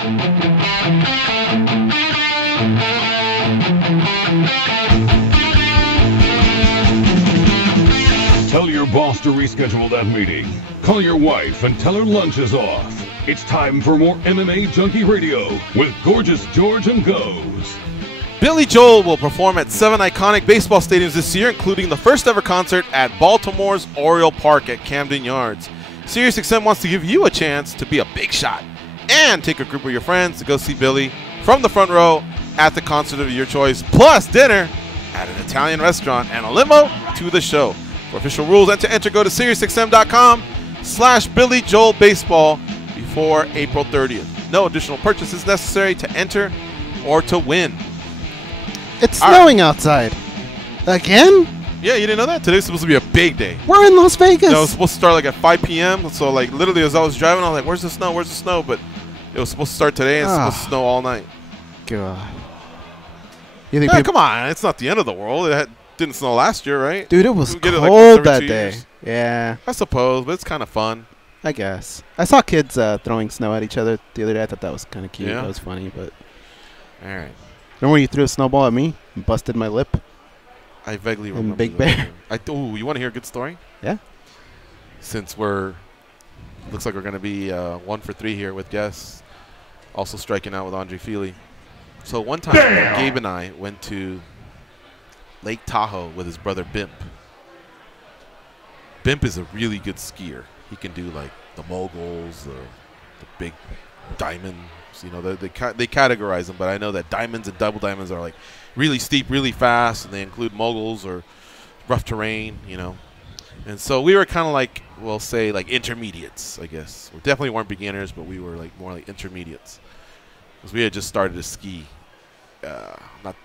Tell your boss to reschedule that meeting. Call your wife and tell her lunch is off. It's time for more MMA Junkie Radio with Gorgeous George and Goes. Billy Joel will perform at 7 iconic baseball stadiums this year, including the first ever concert at Baltimore's Oriole Park at Camden Yards. SiriusXM wants to give you a chance to be a big shot and take a group of your friends to go see Billy from the front row at the concert of your choice, plus dinner at an Italian restaurant and a limo to the show. For official rules and to enter, go to SiriusXM.com/BillyJoelBaseball before April 30th. No additional purchases necessary to enter or to win. It's snowing outside. Again? Yeah, you didn't know that? Today's supposed to be a big day. We're in Las Vegas. No, it's supposed to start like at 5 p.m. So like literally as I was driving, I was like, where's the snow? Where's the snow? But it was supposed to start today and it's supposed to snow all night. God. You think come on. It's not the end of the world. Didn't snow last year, right? Dude, it was cold like that day. Yeah. I suppose, but it's kind of fun. I guess. I saw kids throwing snow at each other the other day. I thought that was kind of cute. Yeah. That was funny, but. All right. Remember when you threw a snowball at me and busted my lip? I vaguely remember. In Big Bear. Ooh, you want to hear a good story? Yeah. Since looks like we're going to be 1 for 3 here with guests, also striking out with Andre Feely. So one time, Gabe and I went to Lake Tahoe with his brother Bimp. Bimp is a really good skier. He can do like the moguls, the big diamonds. You know, they categorize them, but I know that diamonds and double diamonds are like really steep, really fast, and they include moguls or rough terrain. You know, and so we were kind of like, we'll say like intermediates, I guess. We definitely weren't beginners, but we were like more like intermediates because we had just started to ski.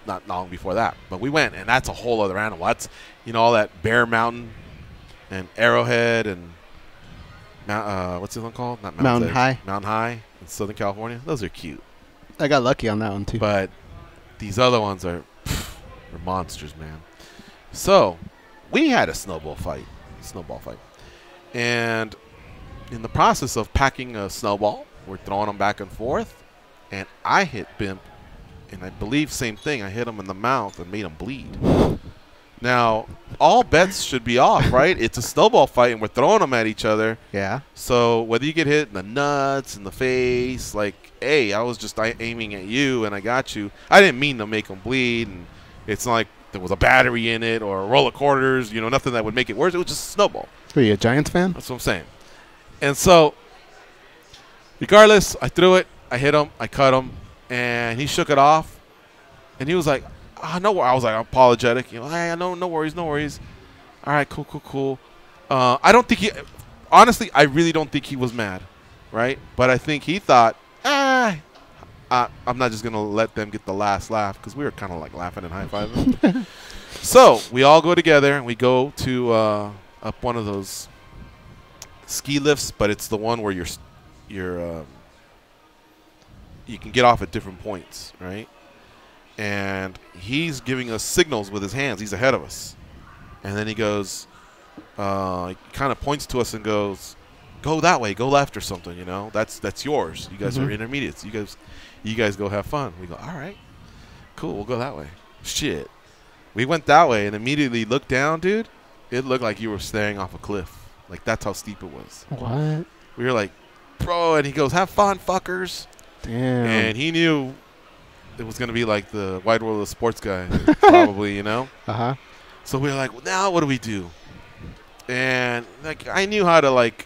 Not long before that, but we went, and that's a whole other animal. That's, you know, all that Bear Mountain and Arrowhead and what's this one called? Not Mountain High. Mountain High in Southern California. Those are cute. I got lucky on that one too. But these other ones are monsters, man. So we had a snowball fight, and in the process of packing a snowball, we're throwing them back and forth, and I hit Bimp. And I believe same thing. I hit him in the mouth and made him bleed. Now, all bets should be off, right? It's a snowball fight, and we're throwing them at each other. Yeah. So whether you get hit in the nuts, in the face, like, hey, I was just aiming at you, and I got you. I didn't mean to make him bleed, and it's not like there was a battery in it or a roll of quarters, you know, nothing that would make it worse. It was just a snowball. Are you a Giants fan? That's what I'm saying. And so, regardless, I threw it, I hit him, I cut him. And he shook it off, and he was like, no. I was like, apologetic. You know, hey, no worries. All right, cool. I don't think honestly, I really don't think he was mad, right? But I think he thought, I'm not just going to let them get the last laugh, because we were kind of like laughing and high-fiving. So we all go together, and we go to up one of those ski lifts, but it's the one where you can get off at different points, right? And he's giving us signals with his hands. He's ahead of us. And then he goes, he kind of points to us and goes, go that way, go left or something, you know? That's yours. You guys are intermediates. You guys go have fun. We go, all right, cool, we'll go that way. Shit. We went that way and immediately looked down, dude. It looked like you were staring off a cliff. Like, that's how steep it was. What? We were like, bro, and he goes, have fun, fuckers. Damn. And he knew it was going to be like the Wide World of Sports guy, probably, you know? Uh-huh. So we were like, well, now what do we do? And, like, I knew how to, like,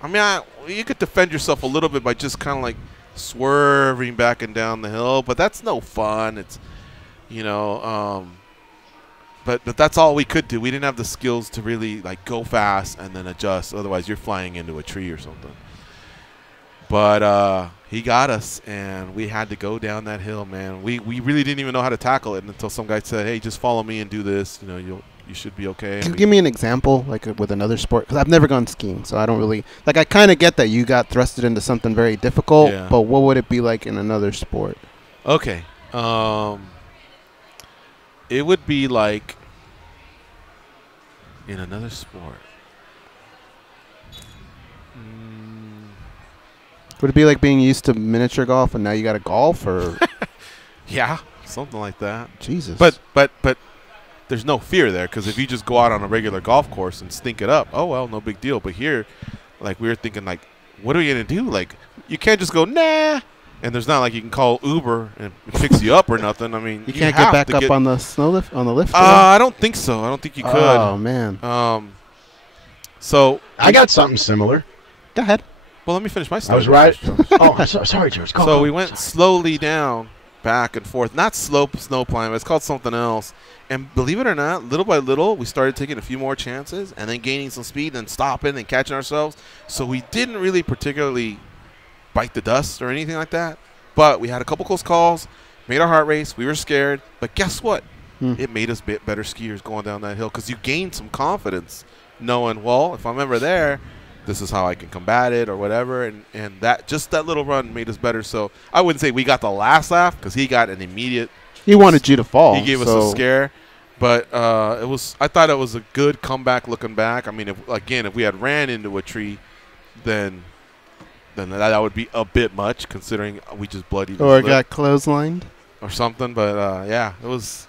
I mean, you could defend yourself a little bit by just kind of, like, swerving back and down the hill, but that's no fun. It's, you know, but that's all we could do. We didn't have the skills to really, like, go fast and then adjust. Otherwise, you're flying into a tree or something. But he got us, and we had to go down that hill, man. We really didn't even know how to tackle it until some guy said, hey, just follow me and do this. You know, you should be okay. Can you give me an example, like with another sport? Because I've never gone skiing, so I don't really – like, I kind of get that you got thrusted into something very difficult, but what would it be like in another sport? Okay. It would be like in another sport. Would it be like being used to miniature golf and now you got to golf, or? Yeah, something like that. Jesus. But there's no fear there, because if you just go out on a regular golf course and stink it up, oh well, no big deal. But here, like, we were thinking, like, what are we gonna do? Like, you can't just go nah, and there's not like you can call Uber and fix you up or nothing. I mean, you can't get back up on the snow lift, on the lift. I don't think so. I don't think you could. Oh man. So I got something similar. Go ahead. Well, let me finish my story. I was right. Oh, I'm sorry, George. So we went slowly down, back and forth. Not slope snow climb. It's called something else. And believe it or not, little by little, we started taking a few more chances and then gaining some speed and stopping and catching ourselves. So we didn't really particularly bite the dust or anything like that. But we had a couple close calls, made our heart race. We were scared. But guess what? It made us better skiers going down that hill, because you gained some confidence knowing, well, if I'm ever there, this is how I can combat it or whatever. And that just that little run made us better. So I wouldn't say we got the last laugh, because he got an immediate. He wanted you to fall. He gave us a scare. But it was. I thought it was a good comeback looking back. I mean, if we had ran into a tree, then that would be a bit much, considering we just bloodied. Or got clotheslined. Or something. But, yeah, it was.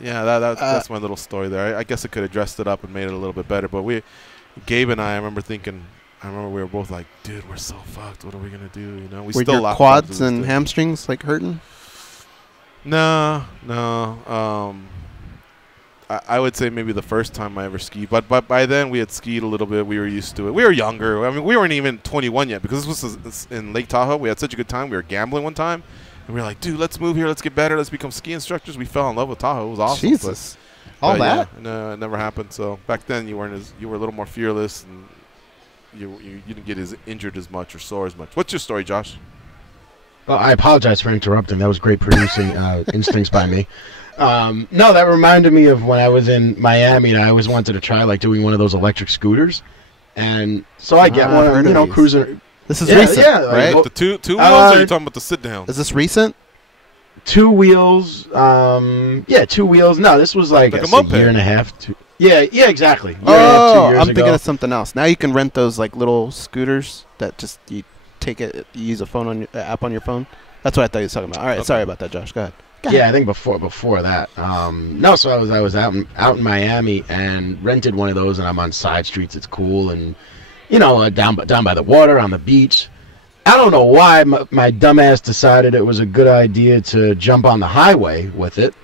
Yeah, that's my little story there. I guess it could have dressed it up and made it a little bit better. But Gabe and I remember we were both like, dude, we're so fucked. What are we going to do? You know, we were still your quads and hamstrings like hurting? No. I would say maybe the first time I ever skied. But by then we had skied a little bit. We were used to it. We were younger. I mean, we weren't even 21 yet, because this was in Lake Tahoe. We had such a good time. We were gambling one time. And we were like, dude, let's move here. Let's get better. Let's become ski instructors. We fell in love with Tahoe. It was awesome. Jesus. All that? Yeah, no, it never happened. So back then you were a little more fearless, and you didn't get as injured as much or sore as much. What's your story, Josh? Well, I apologize for interrupting. That was great producing instincts by me. No, that reminded me of when I was in Miami, and I always wanted to try like doing one of those electric scooters. And so I get one, cruising. This is recent, right? Like the two wheels, or are you talking about the sit down? Is this recent? 2 wheels. 2 wheels. No, this was like a moped. year and a half. Yeah, exactly. Oh, I'm thinking of something else. Now you can rent those like little scooters that just you take it, you use a phone on your app on your phone. That's what I thought you were talking about. All right, sorry about that, Josh. Go ahead. Yeah, I think before that. No, so I was out in Miami and rented one of those, and I'm on side streets. It's cool, and down by the water on the beach. I don't know why my dumbass decided it was a good idea to jump on the highway with it,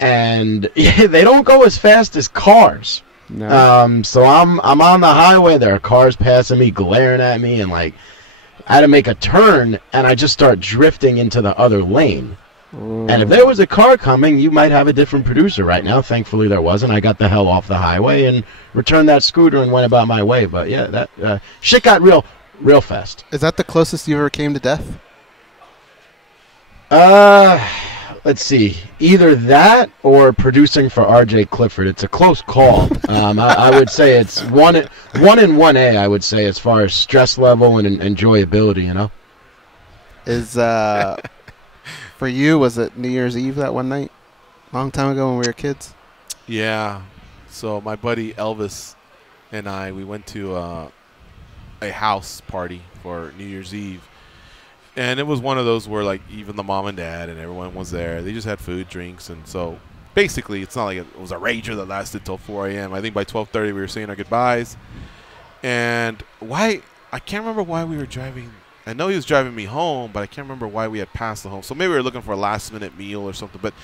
and they don't go as fast as cars. No. So I'm on the highway. There are cars passing me, glaring at me, and like I had to make a turn, and I just start drifting into the other lane. And if there was a car coming, you might have a different producer right now. Thankfully, there wasn't. I got the hell off the highway and returned that scooter and went about my way. But yeah, that shit got real fast. Is that the closest you ever came to death? Let's see. Either that or producing for R.J. Clifford. It's a close call. I would say it's one in 1A. I would say as far as stress level and enjoyability. Is for you, was it New Year's Eve that one night? Long time ago when we were kids? Yeah. So my buddy Elvis and we went to a house party for New Year's Eve. And it was one of those where, like, even the mom and dad and everyone was there. They just had food, drinks. And so basically it's not like it was a rager that lasted till 4 a.m. I think by 12:30 we were saying our goodbyes. And I can't remember why we were driving. I know he was driving me home, but I can't remember why we had passed the home. So maybe we were looking for a last-minute meal or something. But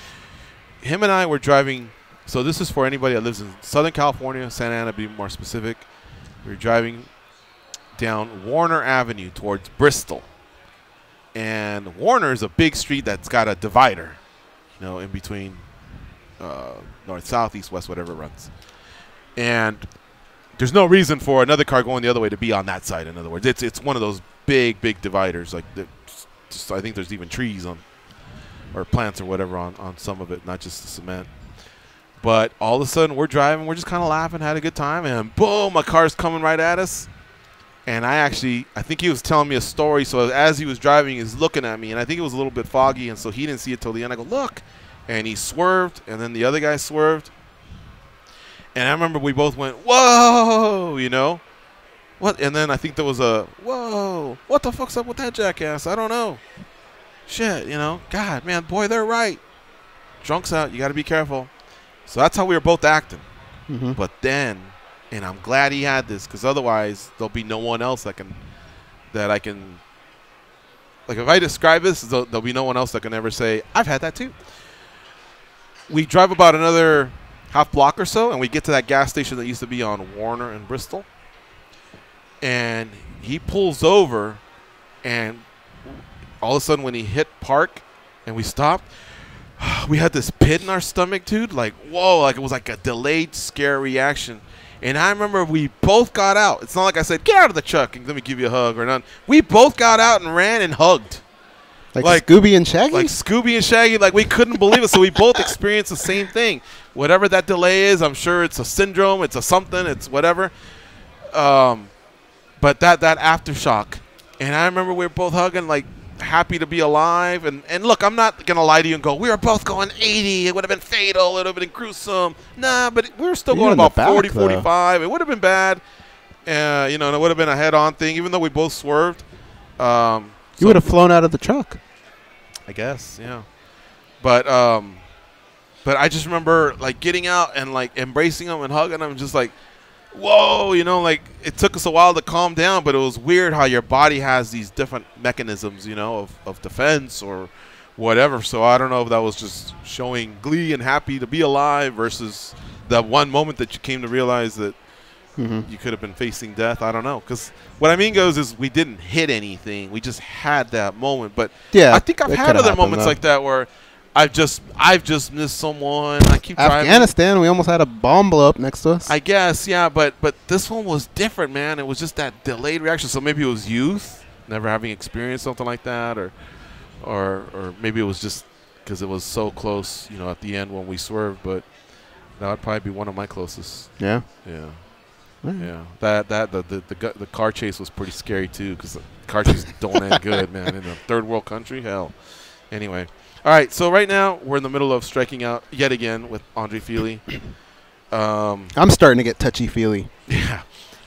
him and I were driving. So this is for anybody that lives in Southern California, Santa Ana to be more specific. We were driving down Warner Avenue towards Bristol. And Warner is a big street that's got a divider, in between north, south, east, west, whatever it runs. And there's no reason for another car going the other way to be on that side. In other words, it's one of those big dividers. Like, I think there's even trees or plants or whatever on some of it, not just the cement. But all of a sudden, we're driving, we're just kind of laughing, had a good time, and boom, a car's coming right at us. And I think he was telling me a story, so as he was driving, he's looking at me, and I think it was a little bit foggy, and so he didn't see it till the end. I go, look, and he swerved, and then the other guy swerved. And I remember we both went, whoa, what? And then I think there was a, whoa, what the fuck's up with that jackass? I don't know. Shit, you know, God, man, boy, they're right. Drunk's out. You got to be careful. So that's how we were both acting. But then, and I'm glad he had this, because otherwise there'll be no one else that I can, like if I describe this, there'll be no one else that can ever say, I've had that too. We drive about another half block or so, and we get to that gas station that used to be on Warner and Bristol. And he pulls over, and all of a sudden when he hit park and we stopped, we had this pit in our stomach, dude. Like, whoa, like it was like a delayed scare reaction. And I remember we both got out. It's not like I said, get out of the truck and let me give you a hug or none. We both got out and ran and hugged. Like Scooby and Shaggy? Like Scooby and Shaggy. Like we couldn't believe it. So we both experienced the same thing. Whatever that delay is, I'm sure it's a syndrome. It's a something. It's whatever. But that aftershock. And I remember we were both hugging, like, happy to be alive. And look, I'm not going to lie to you and go, we were both going 80. It would have been fatal. It would have been gruesome. Nah, but we were still going about 40, 45. It would have been bad. You know, and it would have been a head-on thing, even though we both swerved. You would have flown out of the truck. I guess, yeah. But I just remember, like, getting out and, like, embracing him and hugging him, just like, whoa, you know, like, it took us a while to calm down, but it was weird how your body has these different mechanisms, you know, of defense or whatever. So I don't know if that was just showing glee and happy to be alive versus that one moment that you came to realize that you could have been facing death. I don't know. Because what I mean is we didn't hit anything. We just had that moment. But yeah, I think I've had other moments like that where I've just missed someone. I keep Afghanistan, we almost had a bomb blow up next to us. I guess, yeah, but this one was different, man. It was just that delayed reaction. So maybe it was youth, never having experienced something like that, or maybe it was just because it was so close, you know, at the end when we swerved. But that would probably be one of my closest. Yeah. Yeah. Yeah. The car chase was pretty scary too, because the car chase don't end good, man. In a third world country, hell. Anyway. All right, so right now we're in the middle of striking out yet again with Andre Fili. I'm starting to get touchy-feely. Yeah.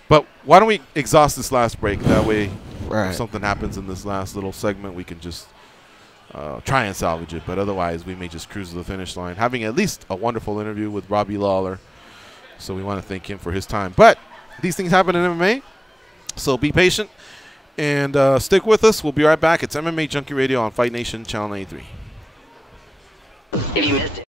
But why don't we exhaust this last break? That way, if something happens in this last little segment, we can just try and salvage it. But otherwise, we may just cruise to the finish line, having at least a wonderful interview with Robbie Lawler. So we want to thank him for his time. But these things happen in MMA, so be patient and stick with us. We'll be right back. It's MMA Junkie Radio on Fight Nation Channel 93. If you missed it.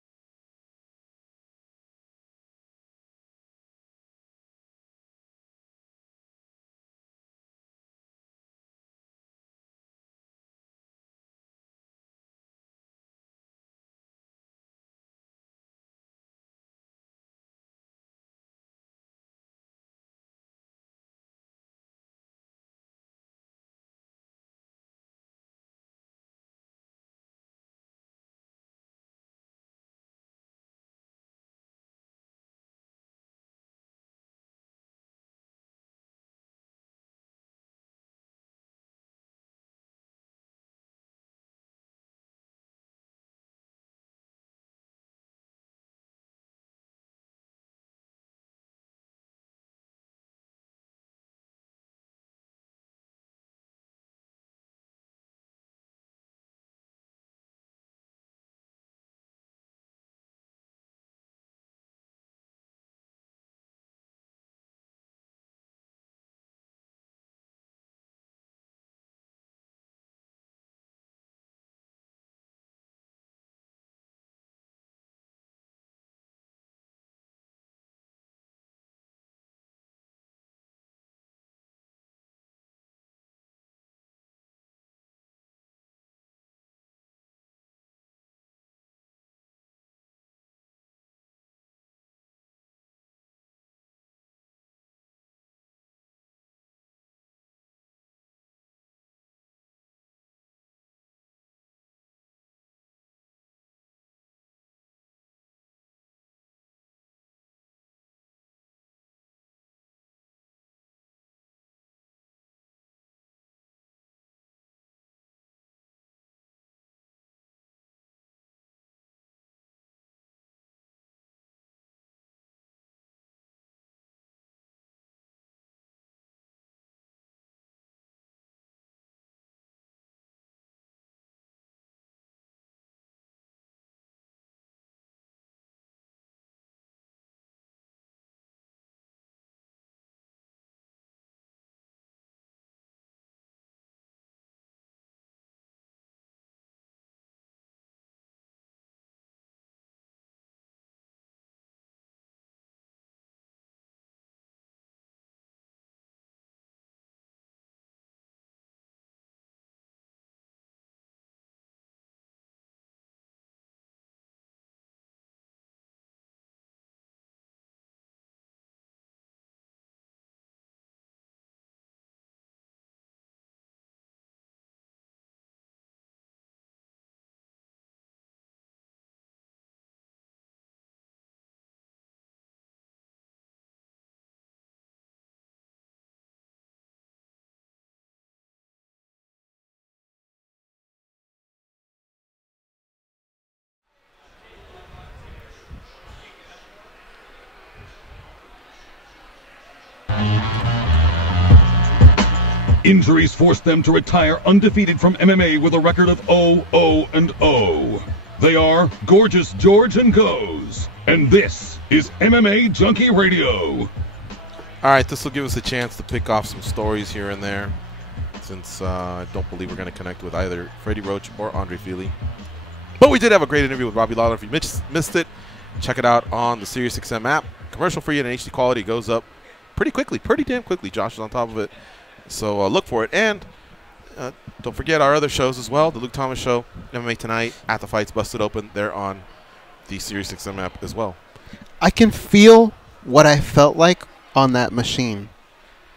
Injuries forced them to retire undefeated from MMA with a record of 0-0-0. They are Gorgeous George and Goes. And this is MMA Junkie Radio. All right, this will give us a chance to pick off some stories here and there, since I don't believe we're going to connect with either Freddie Roach or Andre Fili. But we did have a great interview with Robbie Lawler. If you missed it, check it out on the SiriusXM app. Commercial free and HD quality. Goes up pretty quickly, pretty damn quickly. Josh is on top of it. So look for it. And don't forget our other shows as well. The Luke Thomas Show, MMA Tonight, At the Fights Busted Open. They're on the SiriusXM app as well. I can feel what I felt like on that machine.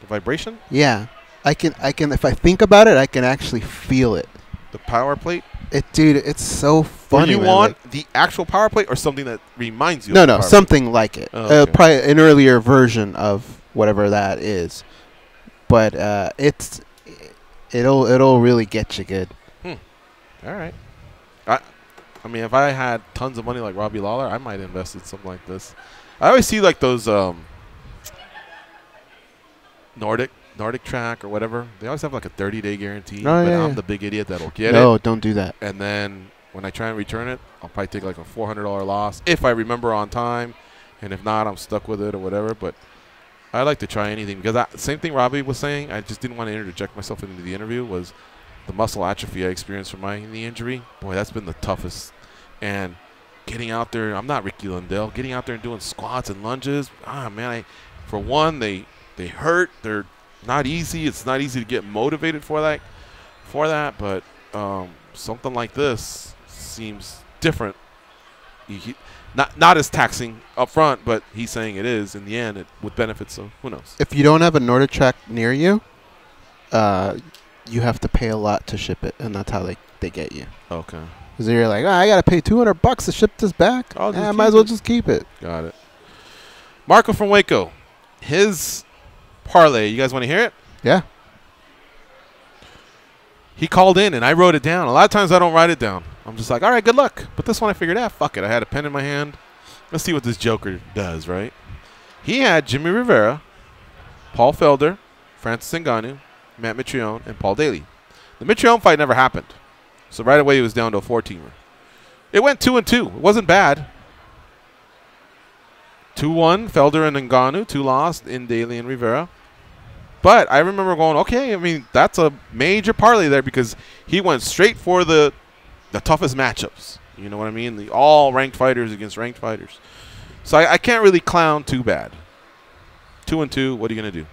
The vibration? Yeah. I can if I think about it, I can actually feel it. The power plate? Dude, it's so funny. Do you want the actual power plate or something that reminds you No, of the no, power something plate? like it. Oh, okay. Probably an earlier version of whatever that is. But it'll really get you good. All right. I mean, if I had tons of money like Robbie Lawler, I might invest in something like this. I always see like those Nordic track or whatever. They always have like a 30-day guarantee. Oh, but yeah, I'm yeah. the big idiot that'll get it. No, don't do that. And then when I try and return it, I'll probably take like a $400 loss if I remember on time. And if not, I'm stuck with it or whatever. But I like to try anything because same thing Robbie was saying. I just didn't want to interject myself into the interview. Was the muscle atrophy I experienced from my knee injury? Boy, that's been the toughest. And getting out there, I'm not Ricky Lundell. Getting out there and doing squats and lunges, man. For one, they hurt. They're not easy. It's not easy to get motivated for that. But something like this seems different. Not as taxing up front, but he's saying it is. In the end, it would benefit, so who knows? If you don't have a Nordic track near you, you have to pay a lot to ship it, and that's how they get you. Okay. Because you're like, I got to pay $200 to ship this back. I might as well just keep it. Got it. Marco from Waco. His parlay, you guys want to hear it? Yeah. He called in, and I wrote it down. A lot of times I don't write it down. I'm just like, all right, good luck. But this one I figured, fuck it. I had a pen in my hand. Let's see what this joker does, right? He had Jimmy Rivera, Paul Felder, Francis Ngannou, Matt Mitrione, and Paul Daly. The Mitrione fight never happened. So right away he was down to a 4-teamer. It went 2-2. It wasn't bad. 2-1, Felder and Ngannou. 2 lost in Daly and Rivera. But I remember going, okay, I mean, that's a major parlay there because he went straight for the toughest matchups. You know what I mean? All ranked fighters against ranked fighters. So I can't really clown too bad. 2-2, what are you going to do?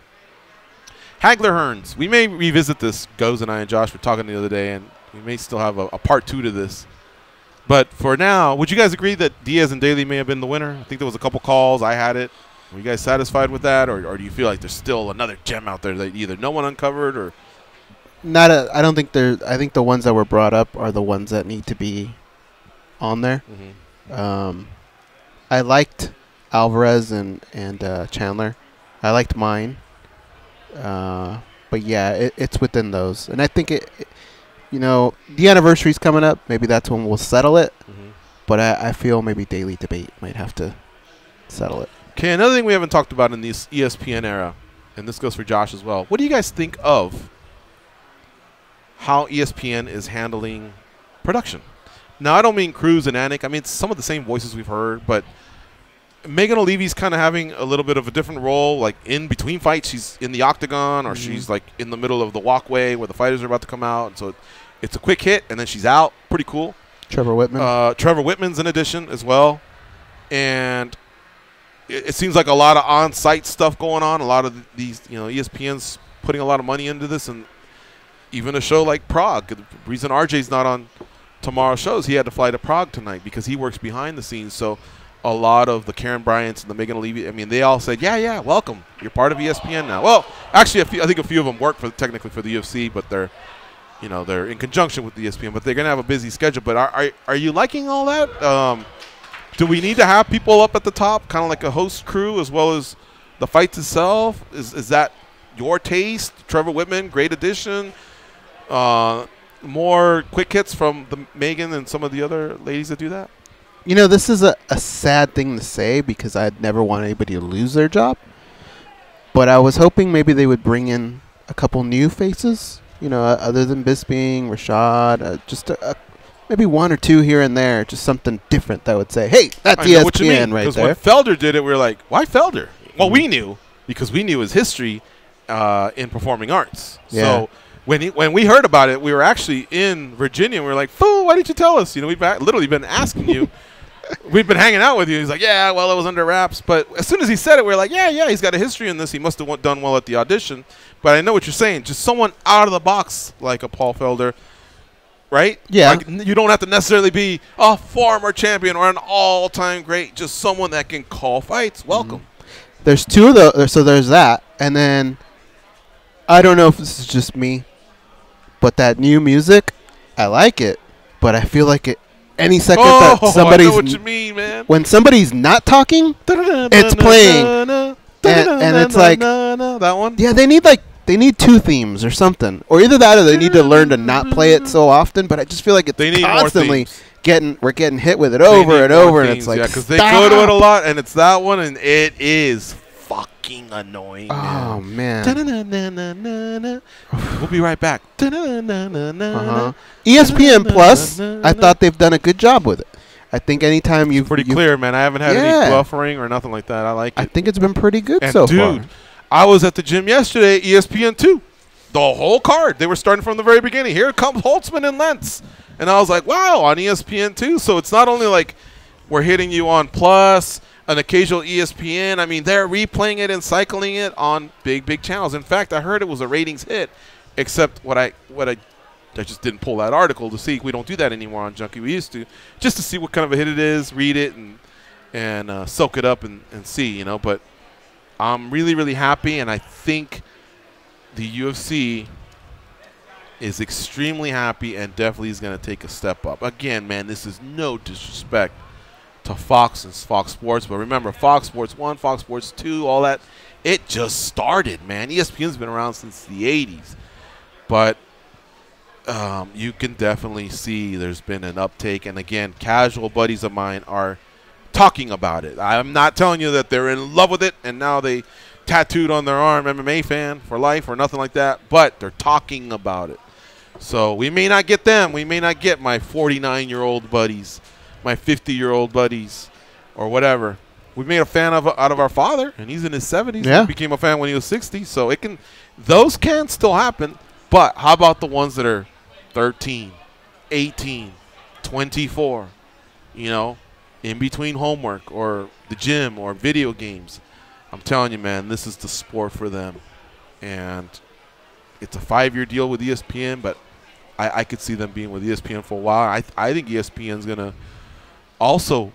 Hagler Hearns. We may revisit this. Goes and I and Josh were talking the other day, and we may still have a part 2 to this. But for now, would you guys agree that Diaz and Daly may have been the winner? I think there was a couple calls. I had it. Were you guys satisfied with that, or do you feel like there's still another gem out there that either no one uncovered or? I don't think there. I think the ones that were brought up are the ones that need to be on there. I liked Alvarez and Chandler. I liked mine. But yeah, it's within those, and I think the anniversary's coming up. Maybe that's when we'll settle it. But I feel maybe Daily Debate might have to settle it. Okay, another thing we haven't talked about in this ESPN era, and this goes for Josh as well. What do you guys think of how ESPN is handling production? Now, I don't mean Cruz and Anik. I mean, it's some of the same voices we've heard, but Megan O'Leary's kind of having a little bit of a different role. Like, in between fights, she's in the octagon, or she's, like, in the middle of the walkway where the fighters are about to come out. And so it's a quick hit, and then she's out. Pretty cool. Trevor Whitman. Trevor Whitman's in addition as well. And it seems like a lot of on-site stuff going on. A lot of these, ESPN's putting a lot of money into this. And even a show like Prague. The reason RJ's not on tomorrow's shows, he had to fly to Prague tonight because he works behind the scenes. So a lot of the Karen Bryants and the Megan O'Leary, I mean, they all said, yeah, welcome. You're part of ESPN now. Well, actually, I think a few of them work technically for the UFC, but they're in conjunction with the ESPN. But they're going to have a busy schedule. But are you liking all that? Do we need to have people up at the top, kind of like a host crew, as well as the fights itself? Is that your taste? Trevor Whitman, great addition. More quick hits from the Megan and some of the other ladies that do that? This is a sad thing to say because I'd never want anybody to lose their job. But I was hoping maybe they would bring in a couple new faces, other than Bisping, Rashad, just maybe one or two here and there, just something different that would say, hey, that's ESPN right there. When Felder did it, we were like, why Felder? Well, we knew, because we knew his history in performing arts. Yeah. So when we heard about it, we were actually in Virginia, and we were like, fool, why didn't you tell us? We've literally been asking you. We've been hanging out with you. He's like, yeah, well, it was under wraps. But as soon as he said it, we were like, yeah, he's got a history in this. He must have done well at the audition. But I know what you're saying. Just someone out of the box like a Paul Felder, right? Yeah. Like, you don't have to necessarily be a former champion or an all-time great. Just someone that can call fights. Welcome. There's two of those. So there's that. And then I don't know if this is just me, but that new music, I like it. But I feel like any second that somebody's, I know what you mean, man. When somebody's not talking, it's playing, and it's like that one. Yeah, they need two themes or something, or either that or they need to learn to not play it so often. But I just feel like it's constantly we're getting hit with it over and over, and it's like, because they go to it a lot, and it's that one, and it is fucking annoying. Oh man. We'll be right back. ESPN Plus, I thought they've done a good job with it. I think anytime you've pretty clear, man. I haven't had any buffering or nothing like that. I like it. I think it's been pretty good and so dude, far. I was at the gym yesterday, ESPN 2. The whole card. They were starting from the very beginning. Here comes Holtzman and Lentz. And I was like, wow, on ESPN 2. So it's not only like we're hitting you on Plus, an occasional ESPN. I mean, they're replaying it and cycling it on big channels. In fact, I heard it was a ratings hit, except what I just didn't pull that article to see. We don't do that anymore on Junkie. We used to, just to see what kind of a hit it is, read it, and soak it up and see, But I'm really, really happy, and I think the UFC is extremely happy and definitely is going to take a step up. Again, man, this is no disrespect to Fox and Fox Sports, but remember, Fox Sports 1, Fox Sports 2, all that, it just started, man. ESPN's been around since the 80s, but you can definitely see there's been an uptake, and again, casual buddies of mine are talking about it. I'm not telling you that they're in love with it, and now they tattooed on their arm MMA fan for life or nothing like that, but they're talking about it. So we may not get them. We may not get my 49-year-old buddies, my 50-year-old buddies, or whatever. We made a fan out of our father, and he's in his 70s. Yeah. He became a fan when he was 60. So those can still happen. But how about the ones that are 13, 18, 24, in between homework or the gym or video games? I'm telling you, man, this is the sport for them. And it's a 5-year deal with ESPN, but I could see them being with ESPN for a while. I think ESPN's going to also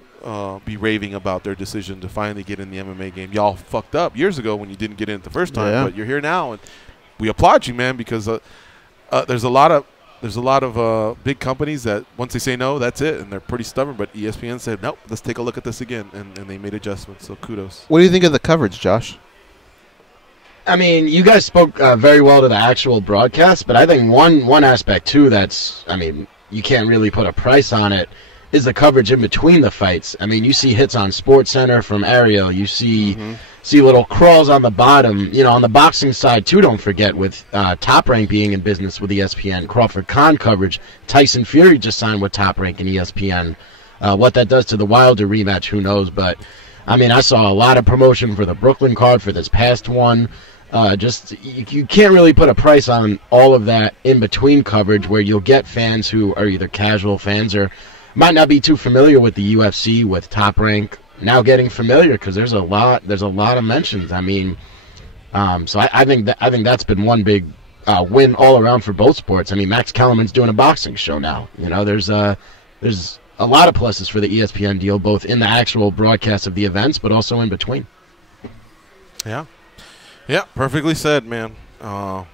be raving about their decision to finally get in the MMA game. Y'all fucked up years ago when you didn't get in it the first time, but you're here now, and we applaud you, man, because there's a lot of big companies that once they say no, that's it, and they're pretty stubborn. But ESPN said, nope, let's take a look at this again, and they made adjustments. So kudos. What do you think of the coverage, Josh? I mean, you guys spoke very well to the actual broadcast, but I think one aspect too you can't really put a price on it, is the coverage in between the fights. I mean, you see hits on SportsCenter from Ariel. You see little crawls on the bottom. On the boxing side, too, don't forget, with Top Rank being in business with ESPN, Crawford Khan coverage. Tyson Fury just signed with Top Rank and ESPN. What that does to the Wilder rematch, who knows? But, I mean, I saw a lot of promotion for the Brooklyn card for this past one. You can't really put a price on all of that in-between coverage where you'll get fans who are either casual fans or might not be too familiar with the UFC, with Top Rank, now getting familiar because there's a lot of mentions. I mean, so I think that's been one big win all around for both sports. I mean, Max Kellerman's doing a boxing show now. There's a lot of pluses for the ESPN deal, both in the actual broadcast of the events, but also in between. Yeah, perfectly said, man. Now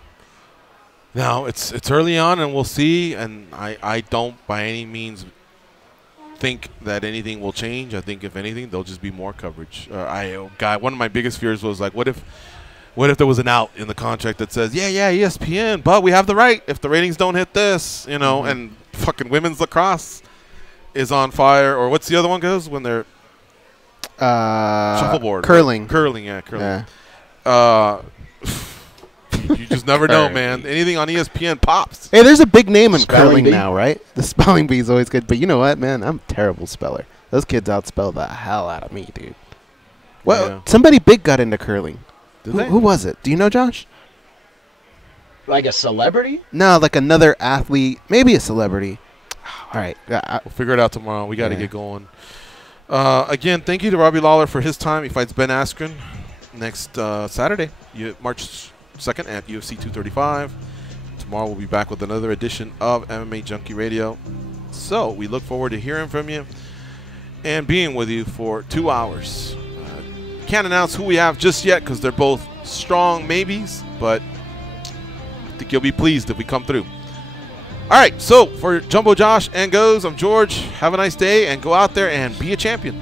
it's early on, and we'll see. And I don't by any means think that anything will change. I think if anything, there'll just be more coverage. One of my biggest fears was like, what if there was an out in the contract that says, yeah, ESPN, but we have the right if the ratings don't hit this, and fucking women's lacrosse is on fire, or what's the other one goes when they're shuffleboard, curling. Curling. You just never know, man. Anything on ESPN pops. Hey, there's a big name in Spelling curling bee? now, right? The spelling bee is always good. But you know what, man? I'm a terrible speller. Those kids outspell the hell out of me, dude. Well, Yeah. somebody big got into curling. Did they? Who was it? Do you know, Josh? Like a celebrity? No, like another athlete. Maybe a celebrity. All right. We'll figure it out tomorrow. We got to Yeah. get going. Again, thank you to Robbie Lawler for his time. He fights Ben Askren next Saturday, March 2nd at UFC 235. Tomorrow we'll be back with another edition of MMA Junkie Radio. So we look forward to hearing from you and being with you for 2 hours. Can't announce who we have just yet because they're both strong maybes, but I think you'll be pleased if we come through. All right, so for Jumbo Josh and Goes, I'm George. Have a nice day and go out there and be a champion.